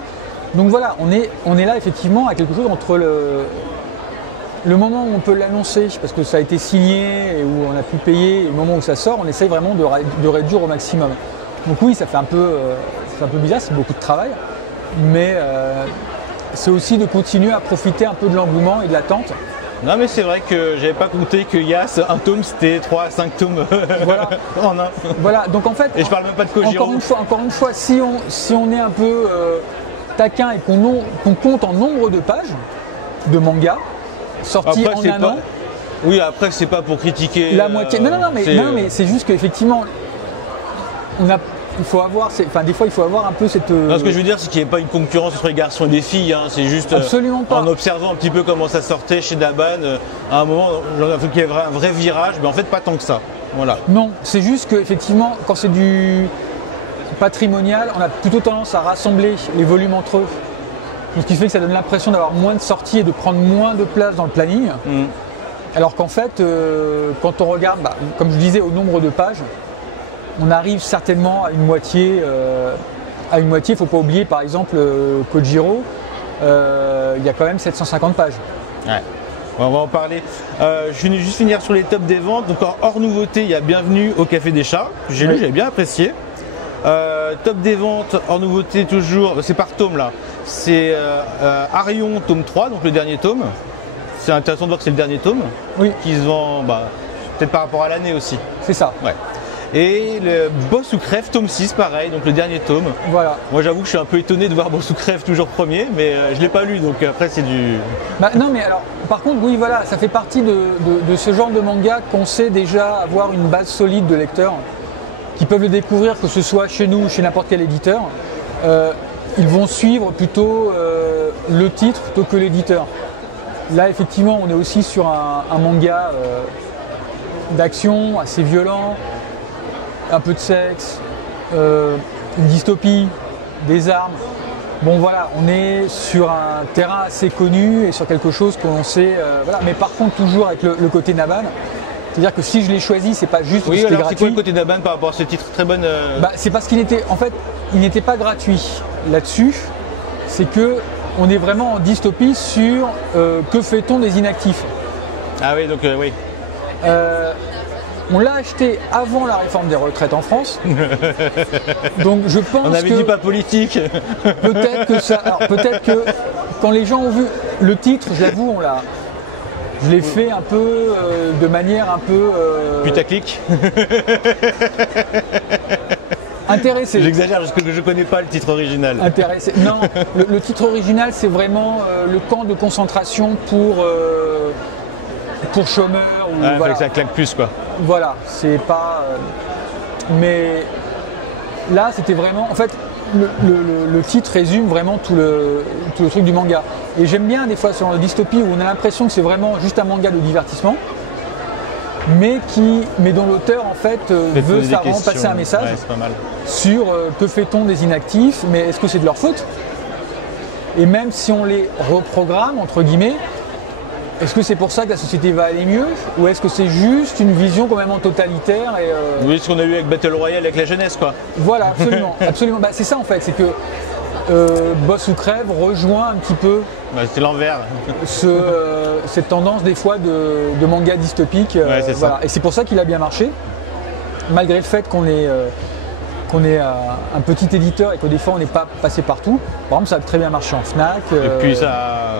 Donc voilà, on est là effectivement à quelque chose entre le moment où on peut l'annoncer, parce que ça a été signé et où on a pu payer, et le moment où ça sort, on essaye vraiment de réduire au maximum. Donc oui, ça fait un peu bizarre, c'est beaucoup de travail, mais c'est aussi de continuer à profiter un peu de l'engouement et de l'attente. Non mais c'est vrai que j'avais pas compté que Yas, un tome c'était 3 à 5 tomes en un. Voilà, donc en fait, et je parle même pas de Kojiro. Encore une fois, si on est un peu taquin et qu'on compte en nombre de pages, de manga sortis Après, en c'est un pas... an. Oui, après, c'est pas pour critiquer. La moitié. Non, mais c'est juste qu'effectivement, il faut avoir, des fois, il faut avoir un peu cette. Non, ce que je veux dire, c'est qu'il n'y ait pas une concurrence entre les garçons et les filles. Hein. C'est juste Absolument pas. En observant un petit peu comment ça sortait chez Daban, à un moment, il faut qu'il y ait un vrai virage, mais en fait, pas tant que ça. Voilà. Non, c'est juste qu'effectivement, quand c'est du patrimonial, on a plutôt tendance à rassembler les volumes entre eux. Donc, ce qui fait que ça donne l'impression d'avoir moins de sorties et de prendre moins de place dans le planning. Alors qu'en fait, quand on regarde, comme je disais, au nombre de pages, on arrive certainement à une moitié. Il ne faut pas oublier, par exemple, Kojiro, il y a quand même 750 pages. Ouais. On va en parler. Je vais juste finir sur les tops des ventes. Donc hors nouveauté, il y a Bienvenue au Café des Chats. J'ai lu, j'avais bien apprécié. Top des ventes, hors nouveauté toujours, c'est par tome là. C'est Arion, tome 3, donc le dernier tome. C'est intéressant de voir que c'est le dernier tome. Oui. Qui se vend peut-être par rapport à l'année aussi. C'est ça. Ouais. Et le Boss ou Crève, tome 6, pareil, donc le dernier tome. Voilà. Moi j'avoue que je suis un peu étonné de voir Boss ou Crève toujours premier, mais je ne l'ai pas lu, donc après c'est du... Non mais alors, par contre, oui voilà, ça fait partie de ce genre de manga qu'on sait déjà avoir une base solide de lecteurs qui peuvent le découvrir, que ce soit chez nous ou chez n'importe quel éditeur. Ils vont suivre plutôt le titre plutôt que l'éditeur. Là effectivement on est aussi sur un manga d'action assez violent, un peu de sexe, une dystopie, des armes. Bon voilà, on est sur un terrain assez connu et sur quelque chose qu'on sait. Voilà. Mais par contre toujours avec le côté Daban. C'est-à-dire que si je l'ai choisi, c'est pas juste parce que c'était gratuit. C'est quoi le côté Daban par rapport à ce titre? Très bonne. C'est parce qu'il n'était pas gratuit. Là-dessus, c'est que on est vraiment en dystopie sur que fait-on des inactifs. Ah oui, donc oui. On l'a acheté avant la réforme des retraites en France. Donc je pense on avait dit pas politique. Peut-être que quand les gens ont vu le titre, je l'avoue, je l'ai fait un peu de manière un peu putaclic. Intéressé. J'exagère parce que je connais pas le titre original. Intéressé. Non, le titre original c'est vraiment le camp de concentration pour chômeurs. Voilà. Fallait que ça claque plus quoi. Voilà, c'est pas. Mais là c'était vraiment. En fait, le titre résume vraiment tout le truc du manga. Et j'aime bien des fois sur la dystopie où on a l'impression que c'est vraiment juste un manga de divertissement, mais dont l'auteur en fait veut savamment passer un message sur que fait-on des inactifs, mais est-ce que c'est de leur faute? Et même si on les reprogramme entre guillemets, est-ce que c'est pour ça que la société va aller mieux, ou est-ce que c'est juste une vision quand même totalitaire Oui, ce qu'on a eu avec Battle Royale avec la jeunesse quoi. Voilà, absolument, absolument. C'est ça en fait, c'est que Boss ou Crève rejoint un petit peu. C'est l'envers. Cette tendance des fois de manga dystopique. C'est ça. Et c'est pour ça qu'il a bien marché, malgré le fait qu'on est un petit éditeur et que des fois on n'est pas passé partout. Par exemple, ça a très bien marché en Fnac. Et puis ça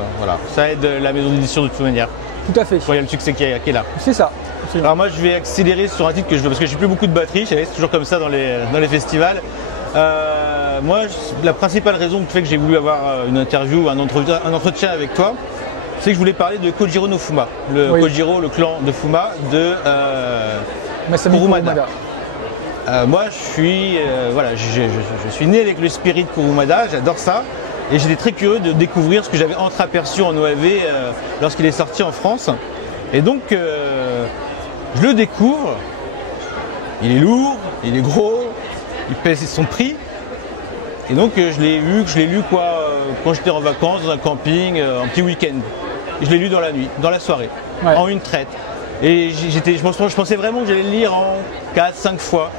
aide la maison d'édition de toute manière. Tout à fait. Il y a le succès qui est là. C'est ça. Alors moi je vais accélérer sur un titre que je veux parce que j'ai plus beaucoup de batterie, c'est toujours comme ça dans les festivals. Moi, la principale raison qui fait que j'ai voulu avoir une interview, un entretien avec toi, c'est que je voulais parler de Kojiro no Fuma, Kojiro, le clan de Fuma de Kurumada. Moi, je suis né avec le spirit de Kurumada, j'adore ça, et j'étais très curieux de découvrir ce que j'avais entreaperçu en OAV lorsqu'il est sorti en France. Et donc, je le découvre, il est lourd, il est gros, il pèse son prix. Et donc je l'ai lu quand j'étais en vacances, dans un camping, un petit week-end. Je l'ai lu dans la nuit, dans la soirée, en une traite. Et je pensais vraiment que j'allais le lire en 4-5 fois.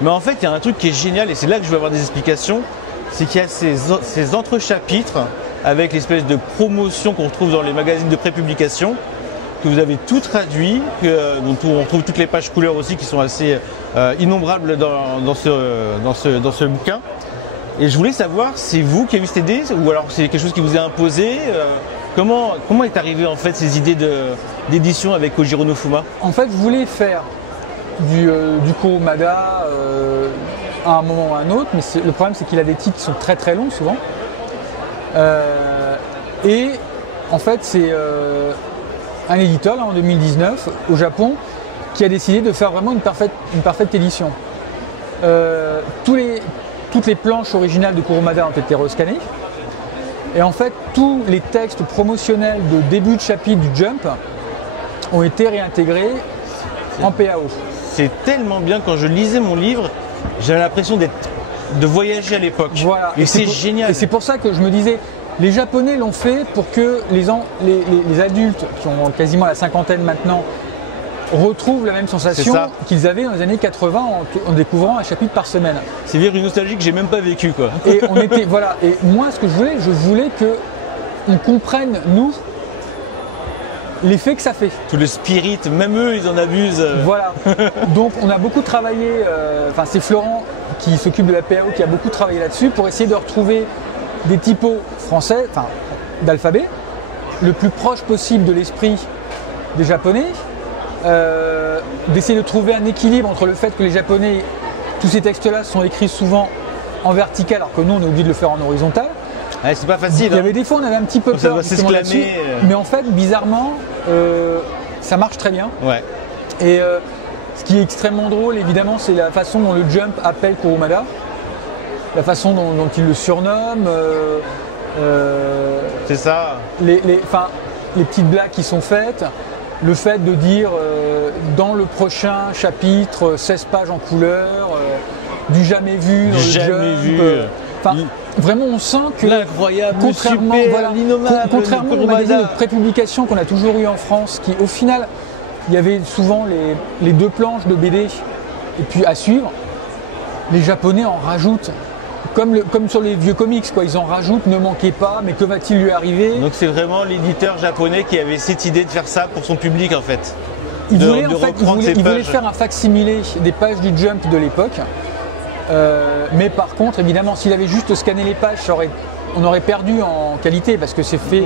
Mais en fait, il y a un truc qui est génial, et c'est là que je veux avoir des explications, c'est qu'il y a ces entre-chapitres avec l'espèce de promotion qu'on retrouve dans les magazines de prépublication, que vous avez tout traduit, dont on retrouve toutes les pages couleurs aussi qui sont assez innombrables dans ce bouquin. Et je voulais savoir, c'est vous qui avez eu cette idée ou alors c'est quelque chose qui vous est imposé comment est arrivé en fait ces idées d'édition avec Kojiro no Fuma? En fait, je voulais faire du Kurumada à un moment ou à un autre, mais le problème c'est qu'il a des titres qui sont très très longs souvent. Et en fait, c'est un éditeur là, en 2019 au Japon qui a décidé de faire vraiment une parfaite édition. Toutes les planches originales de Kurumada ont été rescannées. Et en fait, tous les textes promotionnels de début de chapitre du Jump ont été réintégrés en PAO. C'est tellement bien, quand je lisais mon livre, j'avais l'impression de voyager à l'époque. Voilà. Et c'est génial. Et c'est pour ça que je me disais, les Japonais l'ont fait pour que les adultes, qui ont quasiment la cinquantaine maintenant, retrouvent la même sensation qu'ils avaient dans les années 80 en découvrant un chapitre par semaine. C'est dire une nostalgie que j'ai même pas vécue, quoi. Et voilà. Et moi, ce que je voulais que on comprenne, nous, l'effet que ça fait. Tout le spirit, même eux, ils en abusent. Voilà. Donc, on a beaucoup travaillé. C'est Florent qui s'occupe de la PAO qui a beaucoup travaillé là-dessus pour essayer de retrouver des typos français, d'alphabet, le plus proche possible de l'esprit des Japonais. D'essayer de trouver un équilibre entre le fait que les Japonais, tous ces textes-là sont écrits souvent en vertical, alors que nous, on est obligé de le faire en horizontal. Ouais, c'est pas facile. Il y avait des fois, on avait un petit peu peur. Ça doit s'exclamer. Mais en fait, bizarrement, ça marche très bien. Ouais. Et ce qui est extrêmement drôle, évidemment, c'est la façon dont le Jump appelle Kurumada, la façon dont il le surnomme. C'est ça. Les petites blagues qui sont faites. Le fait de dire dans le prochain chapitre 16 pages en couleur, du jamais vu dans le Jump. Vraiment, on sent que l'incroyable, contrairement, l'innommable, contrairement aux magazines de prépublication qu'on a toujours eu en France, qui au final, il y avait souvent les deux planches de BD et puis à suivre, les Japonais en rajoutent. Comme sur les vieux comics, quoi. Ils en rajoutent, ne manquez pas, mais que va-t-il lui arriver? Donc c'est vraiment l'éditeur japonais qui avait cette idée de faire ça pour son public, en fait. Il voulait faire un fac-similé des pages du Jump de l'époque. Mais par contre, évidemment, s'il avait juste scanné les pages, on aurait perdu en qualité parce que c'est fait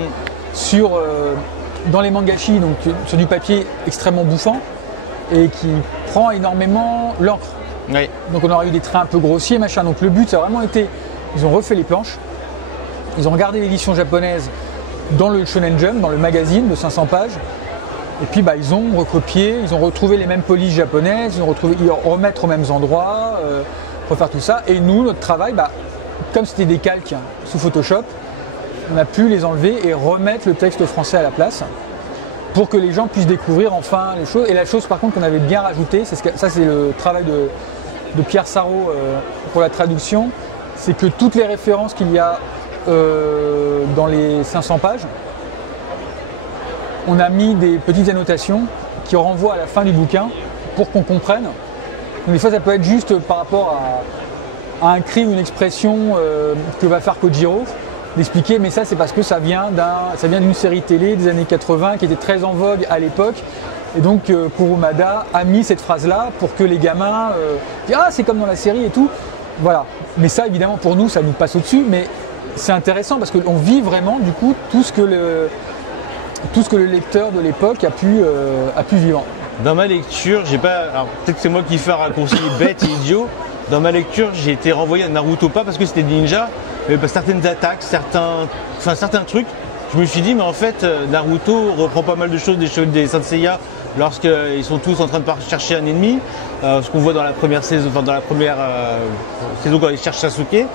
dans les mangashi, donc sur du papier extrêmement bouffant et qui prend énormément l'encre. Oui. Donc on aurait eu des traits un peu grossiers, machin. Donc le but, ça a vraiment été, ils ont refait les planches, ils ont regardé l'édition japonaise dans le Shonen Jump, dans le magazine de 500 pages, et puis ils ont recopié, ils ont retrouvé les mêmes polices japonaises, ils remettre aux mêmes endroits, refaire tout ça. Et nous, notre travail, comme c'était des calques sous Photoshop, on a pu les enlever et remettre le texte français à la place pour que les gens puissent découvrir enfin les choses. Et la chose par contre qu'on avait bien rajouté, ça c'est le travail de Pierre Sarrault pour la traduction, c'est que toutes les références qu'il y a dans les 500 pages, on a mis des petites annotations qui renvoient à la fin du bouquin pour qu'on comprenne. Donc des fois ça peut être juste par rapport à un cri ou une expression que va faire Kojiro, d'expliquer, mais ça c'est parce que ça vient d'une série télé des années 80 qui était très en vogue à l'époque. Et donc Kurumada a mis cette phrase-là pour que les gamins disent « Ah, c'est comme dans la série et tout ». Voilà. Mais ça, évidemment, pour nous, ça nous passe au-dessus. Mais c'est intéressant parce qu'on vit vraiment, du coup, tout ce que le lecteur de l'époque a pu vivre. Dans ma lecture, alors peut-être que c'est moi qui fais un raccourci bête et idiot. Dans ma lecture, j'ai été renvoyé à Naruto, pas parce que c'était ninja, mais certaines attaques, certains trucs. Je me suis dit, mais en fait, Naruto reprend pas mal de choses des Saint Seiya lorsqu'ils sont tous en train de chercher un ennemi. Ce qu'on voit dans la première saison, quand ils cherchent Sasuke.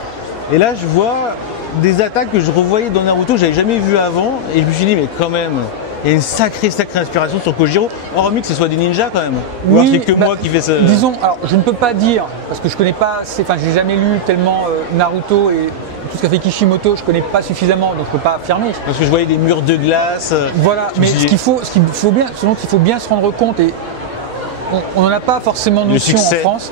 Et là, je vois des attaques que je revoyais dans Naruto que j'avais jamais vues avant. Et je me suis dit, mais quand même, il y a une sacrée inspiration sur Kojiro, hormis que ce soit des ninjas quand même. Ou alors c'est que moi qui fais ça. Disons, alors je ne peux pas dire, parce que je connais pas, j'ai jamais lu tellement Naruto et tout ce qu'a fait Kishimoto, je connais pas suffisamment, donc je peux pas affirmer. Parce que je voyais des murs de glace. Voilà, mais ce dont il faut bien se rendre compte, et on n'en a pas forcément notion en France,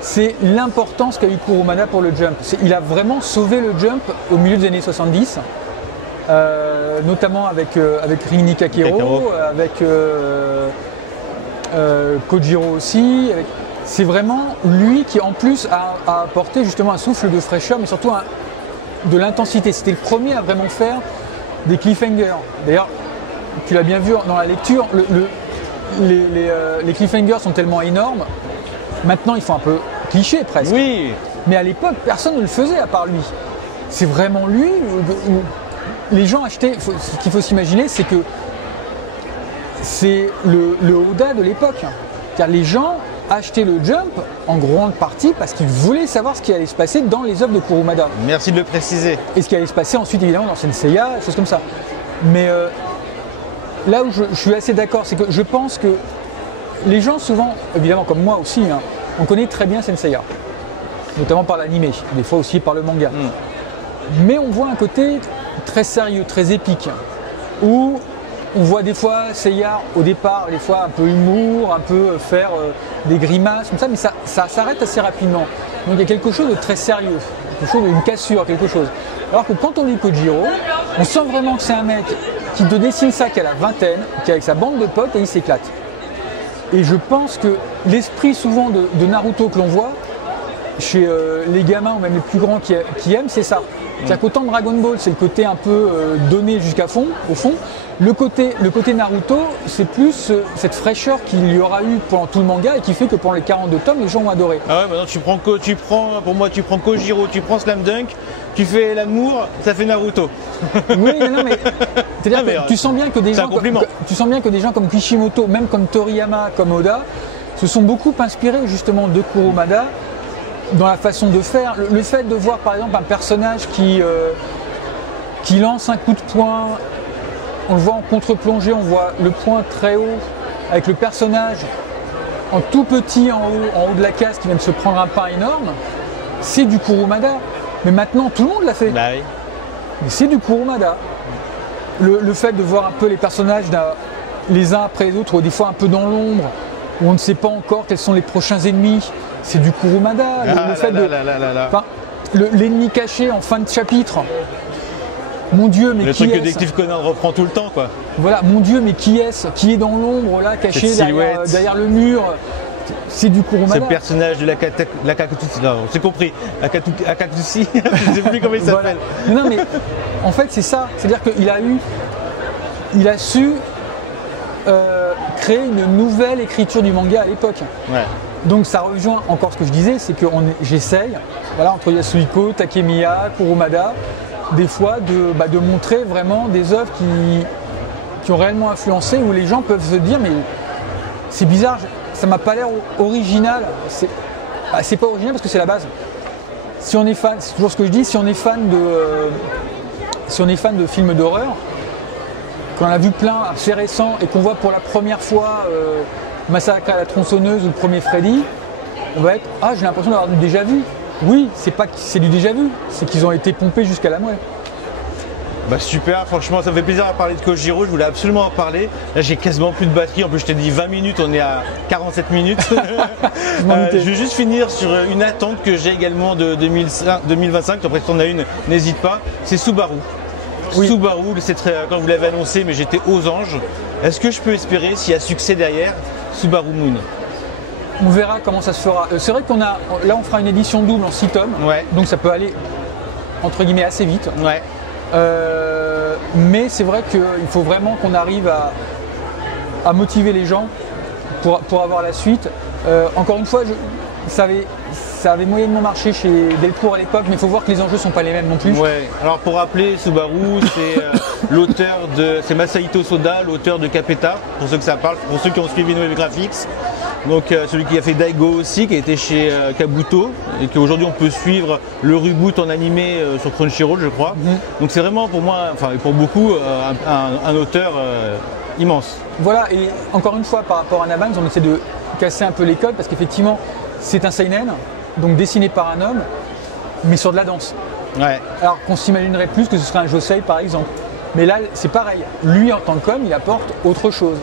c'est l'importance qu'a eu Kurumada pour le Jump. Il a vraiment sauvé le Jump au milieu des années 70. Notamment avec Rini Kakero, avec Kojiro aussi. C'est vraiment lui qui en plus a apporté justement un souffle de fraîcheur, mais surtout de l'intensité. C'était le premier à vraiment faire des cliffhangers. D'ailleurs, tu l'as bien vu dans la lecture, les cliffhangers sont tellement énormes. Maintenant, ils font un peu cliché presque. Oui. Mais à l'époque, personne ne le faisait à part lui. C'est vraiment lui. les gens achetaient, ce qu'il faut s'imaginer, c'est que c'est le Oda de l'époque. C'est-à-dire les gens achetaient le Jump en grande partie parce qu'ils voulaient savoir ce qui allait se passer dans les œuvres de Kurumada. Merci de le préciser. Et ce qui allait se passer ensuite évidemment dans Senseiya, des choses comme ça. Mais là où je suis assez d'accord, c'est que je pense que les gens souvent, évidemment comme moi aussi, hein, on connaît très bien Senseiya, notamment par l'animé, des fois aussi par le manga. Mais on voit un côté très sérieux, très épique, où on voit des fois Seiya au départ, des fois un peu humour, un peu faire des grimaces comme ça, mais ça s'arrête assez rapidement. Donc il y a quelque chose de très sérieux, quelque chose d'une cassure, quelque chose. Alors que quand on lit Kojiro, on sent vraiment que c'est un mec qui te dessine ça qui a la vingtaine, qui est avec sa bande de potes et il s'éclate. Et je pense que l'esprit souvent de Naruto que l'on voit, chez les gamins ou même les plus grands qui aiment, c'est ça. C'est-à-dire qu'autant Dragon Ball, c'est le côté un peu donné jusqu'à fond, au fond. Le côté Naruto, c'est plus cette fraîcheur qu'il y aura eu pendant tout le manga et qui fait que pendant les 42 tomes, les gens ont adoré. Ah ouais, maintenant tu prends Kojiro, tu prends Slam Dunk, tu fais l'amour, ça fait Naruto. Oui, non, mais c'est-à-dire que tu sens bien que des gens comme Kishimoto, même comme Toriyama, comme Oda, se sont beaucoup inspirés justement de Kurumada dans la façon de faire. Le fait de voir par exemple un personnage qui lance un coup de poing, on le voit en contre-plongée, on voit le poing très haut avec le personnage en tout petit en haut de la case qui vient de se prendre un pain énorme, c'est du Kurumada. Mais maintenant tout le monde l'a fait. Bah oui. Mais c'est du Kurumada. Le fait de voir un peu les personnages les uns après les autres, ou des fois un peu dans l'ombre, où on ne sait pas encore quels sont les prochains ennemis, c'est du Kurumada. L'ennemi caché en fin de chapitre. Mon Dieu, mais le qui est-ce ? Le truc que Détective Conan reprend tout le temps, quoi. Voilà, mon Dieu, mais qui est-ce ? Qui est dans l'ombre, là, caché derrière le mur ? C'est du Kurumada. C'est le personnage de l'Akatsuki, non, c'est compris. Akatsuki, je ne sais plus comment il s'appelle. Voilà. Non, mais en fait, c'est ça. C'est-à-dire qu'il a su créer une nouvelle écriture du manga à l'époque. Ouais. Donc ça rejoint encore ce que je disais, c'est que j'essaye, voilà, entre Yasuhiko, Takemiya, Kurumada, des fois de montrer vraiment des œuvres qui ont réellement influencé, où les gens peuvent se dire mais c'est bizarre, ça m'a pas l'air original. C'est pas original parce que c'est la base. Si on est fan, c'est toujours ce que je dis, si on est fan de films d'horreur, quand on a vu plein assez récents et qu'on voit pour la première fois Massacre à la tronçonneuse ou le premier Freddy, on va être j'ai l'impression d'avoir du déjà vu. Oui, c'est pas que c'est du déjà vu, c'est qu'ils ont été pompés jusqu'à la moelle. Bah super, franchement ça me fait plaisir à parler de Kojiro, je voulais absolument en parler. Là j'ai quasiment plus de batterie, en plus je t'ai dit 20 minutes, on est à 47 minutes. Je vais juste finir sur une attente que j'ai également de 2025, après si on a une, n'hésite pas, c'est Subaru. Oui. Subaru, c'est quand vous l'avez annoncé, mais j'étais aux anges. Est-ce que je peux espérer, s'il y a succès derrière, Subaru Moon? On verra comment ça se fera. C'est vrai on fera une édition double en 6 tomes, donc ça peut aller entre guillemets assez vite. Ouais. Mais c'est vrai qu'il faut vraiment qu'on arrive à motiver les gens pour avoir la suite. Encore une fois, ça avait moyennement marché chez Delcourt à l'époque, mais il faut voir que les enjeux ne sont pas les mêmes non plus. Ouais. Alors pour rappeler, Subaru, c'est Masahito Soda, l'auteur de Capeta, pour ceux que ça parle, pour ceux qui ont suivi Noé Graphics. Donc celui qui a fait Daigo aussi, qui a été chez Kabuto, et qu'aujourd'hui on peut suivre le reboot en animé sur Crunchyroll, je crois. Donc c'est vraiment pour moi, enfin et pour beaucoup, un auteur immense. Voilà, et encore une fois, par rapport à Nabans, on essaie de casser un peu les codes, parce qu'effectivement, c'est un seinen, donc dessiné par un homme, mais sur de la danse. Ouais. Alors qu'on s'imaginerait plus que ce serait un josei par exemple. Mais là, c'est pareil. Lui, en tant qu'homme, il apporte autre chose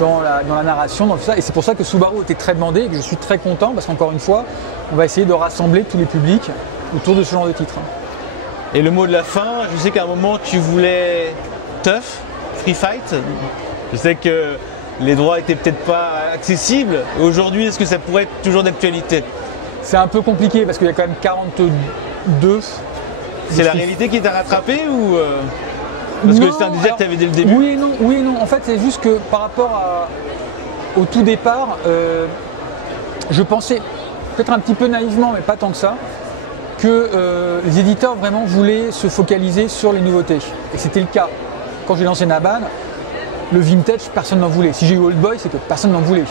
dans la narration, dans tout ça. Et c'est pour ça que Subaru était très demandé et que je suis très content, parce qu'encore une fois, on va essayer de rassembler tous les publics autour de ce genre de titre. Et le mot de la fin, je sais qu'à un moment, tu voulais Tough, Free Fight. Je sais que les droits étaient peut-être pas accessibles. Aujourd'hui, est-ce que ça pourrait être toujours d'actualité? C'est un peu compliqué parce qu'il y a quand même 42. C'est la réalité qui t'a rattrapé ou parce que c'est un désir que tu avais dès le début? Oui et non. En fait, c'est juste que par rapport au tout départ, je pensais, peut-être un petit peu naïvement, mais pas tant que ça, que les éditeurs vraiment voulaient se focaliser sur les nouveautés. Et c'était le cas. Quand j'ai lancé Naban, le vintage, personne n'en voulait. Si j'ai eu Old Boy, c'est que personne n'en voulait.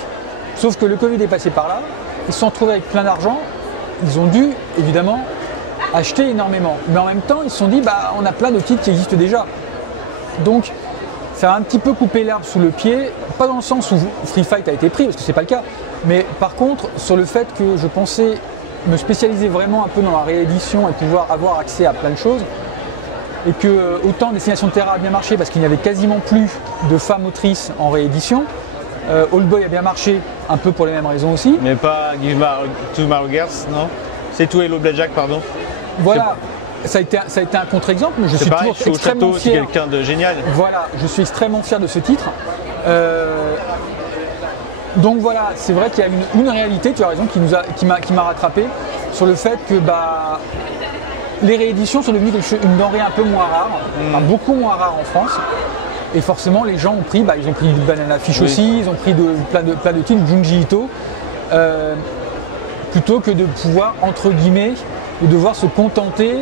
Sauf que le Covid est passé par là, ils se sont retrouvés avec plein d'argent, ils ont dû évidemment acheter énormément. Mais en même temps, ils se sont dit, bah, on a plein de titres qui existent déjà. Donc, ça a un petit peu coupé l'herbe sous le pied, pas dans le sens où Free Fight a été pris, parce que c'est pas le cas, mais par contre, sur le fait que je pensais me spécialiser vraiment un peu dans la réédition et pouvoir avoir accès à plein de choses, et que autant Destination Terra a bien marché parce qu'il n'y avait quasiment plus de femmes autrices en réédition, Old Boy a bien marché, un peu pour les mêmes raisons aussi. Mais pas Give to My Girls, non? C'est tout Hello Blackjack, pardon. Voilà, ça a été un contre-exemple, mais je suis pareil, toujours extrêmement c'est fier. quelqu'un de génial. Voilà, je suis extrêmement fier de ce titre. Donc voilà, c'est vrai qu'il y a une réalité, tu as raison, qui m'a rattrapé sur le fait que bah, les rééditions sont devenues une denrée un peu moins rare, enfin, beaucoup moins rare en France. Et forcément, les gens ont pris, ils ont pris du Banana Fish aussi, ils ont pris plein de titres, Junji Ito, plutôt que de pouvoir, entre guillemets, de devoir se contenter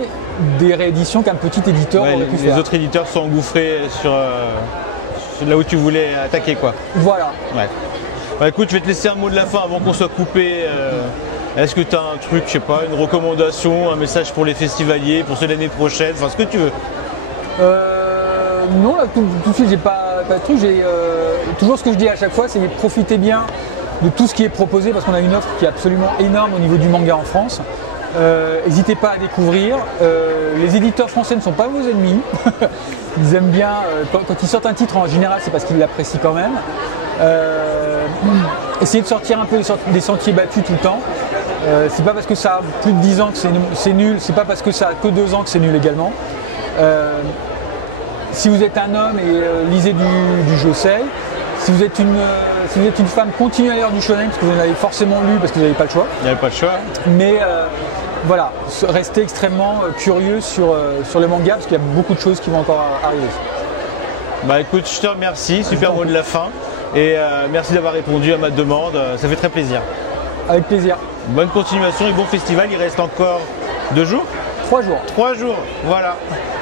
des rééditions qu'un petit éditeur aurait pu faire. Les autres éditeurs sont engouffrés sur là où tu voulais attaquer, quoi. Voilà. Ouais. Bah, écoute, je vais te laisser un mot de la fin avant qu'on soit coupé. Est-ce que tu as un truc, je sais pas, une recommandation, un message pour les festivaliers, pour ceux de l'année prochaine, enfin ce que tu veux? Non, là, tout de suite, j'ai pas de truc. Toujours ce que je dis à chaque fois, c'est profitez bien de tout ce qui est proposé parce qu'on a une offre qui est absolument énorme au niveau du manga en France. N'hésitez pas à découvrir. Les éditeurs français ne sont pas vos ennemis. Ils aiment bien. Quand ils sortent un titre, en général, c'est parce qu'ils l'apprécient quand même. Essayez de sortir un peu des sentiers battus tout le temps. C'est pas parce que ça a plus de 10 ans que c'est nul. C'est pas parce que ça a que 2 ans que c'est nul également. Si vous êtes un homme et lisez du Josei. Si vous êtes une femme, continuez à lire du shonen parce que vous en avez forcément lu parce que vous n'avez pas le choix. Il n'y avait pas le choix. Mais voilà, restez extrêmement curieux sur le manga parce qu'il y a beaucoup de choses qui vont encore arriver. Bah écoute, je te remercie, super mot de la fin. Et merci d'avoir répondu à ma demande, ça fait très plaisir. Avec plaisir. Bonne continuation et bon festival, il reste encore 2 jours? 3 jours. 3 jours, voilà.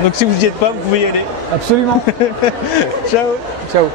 Donc si vous n'y êtes pas, vous pouvez y aller. Absolument. Ciao. Ciao.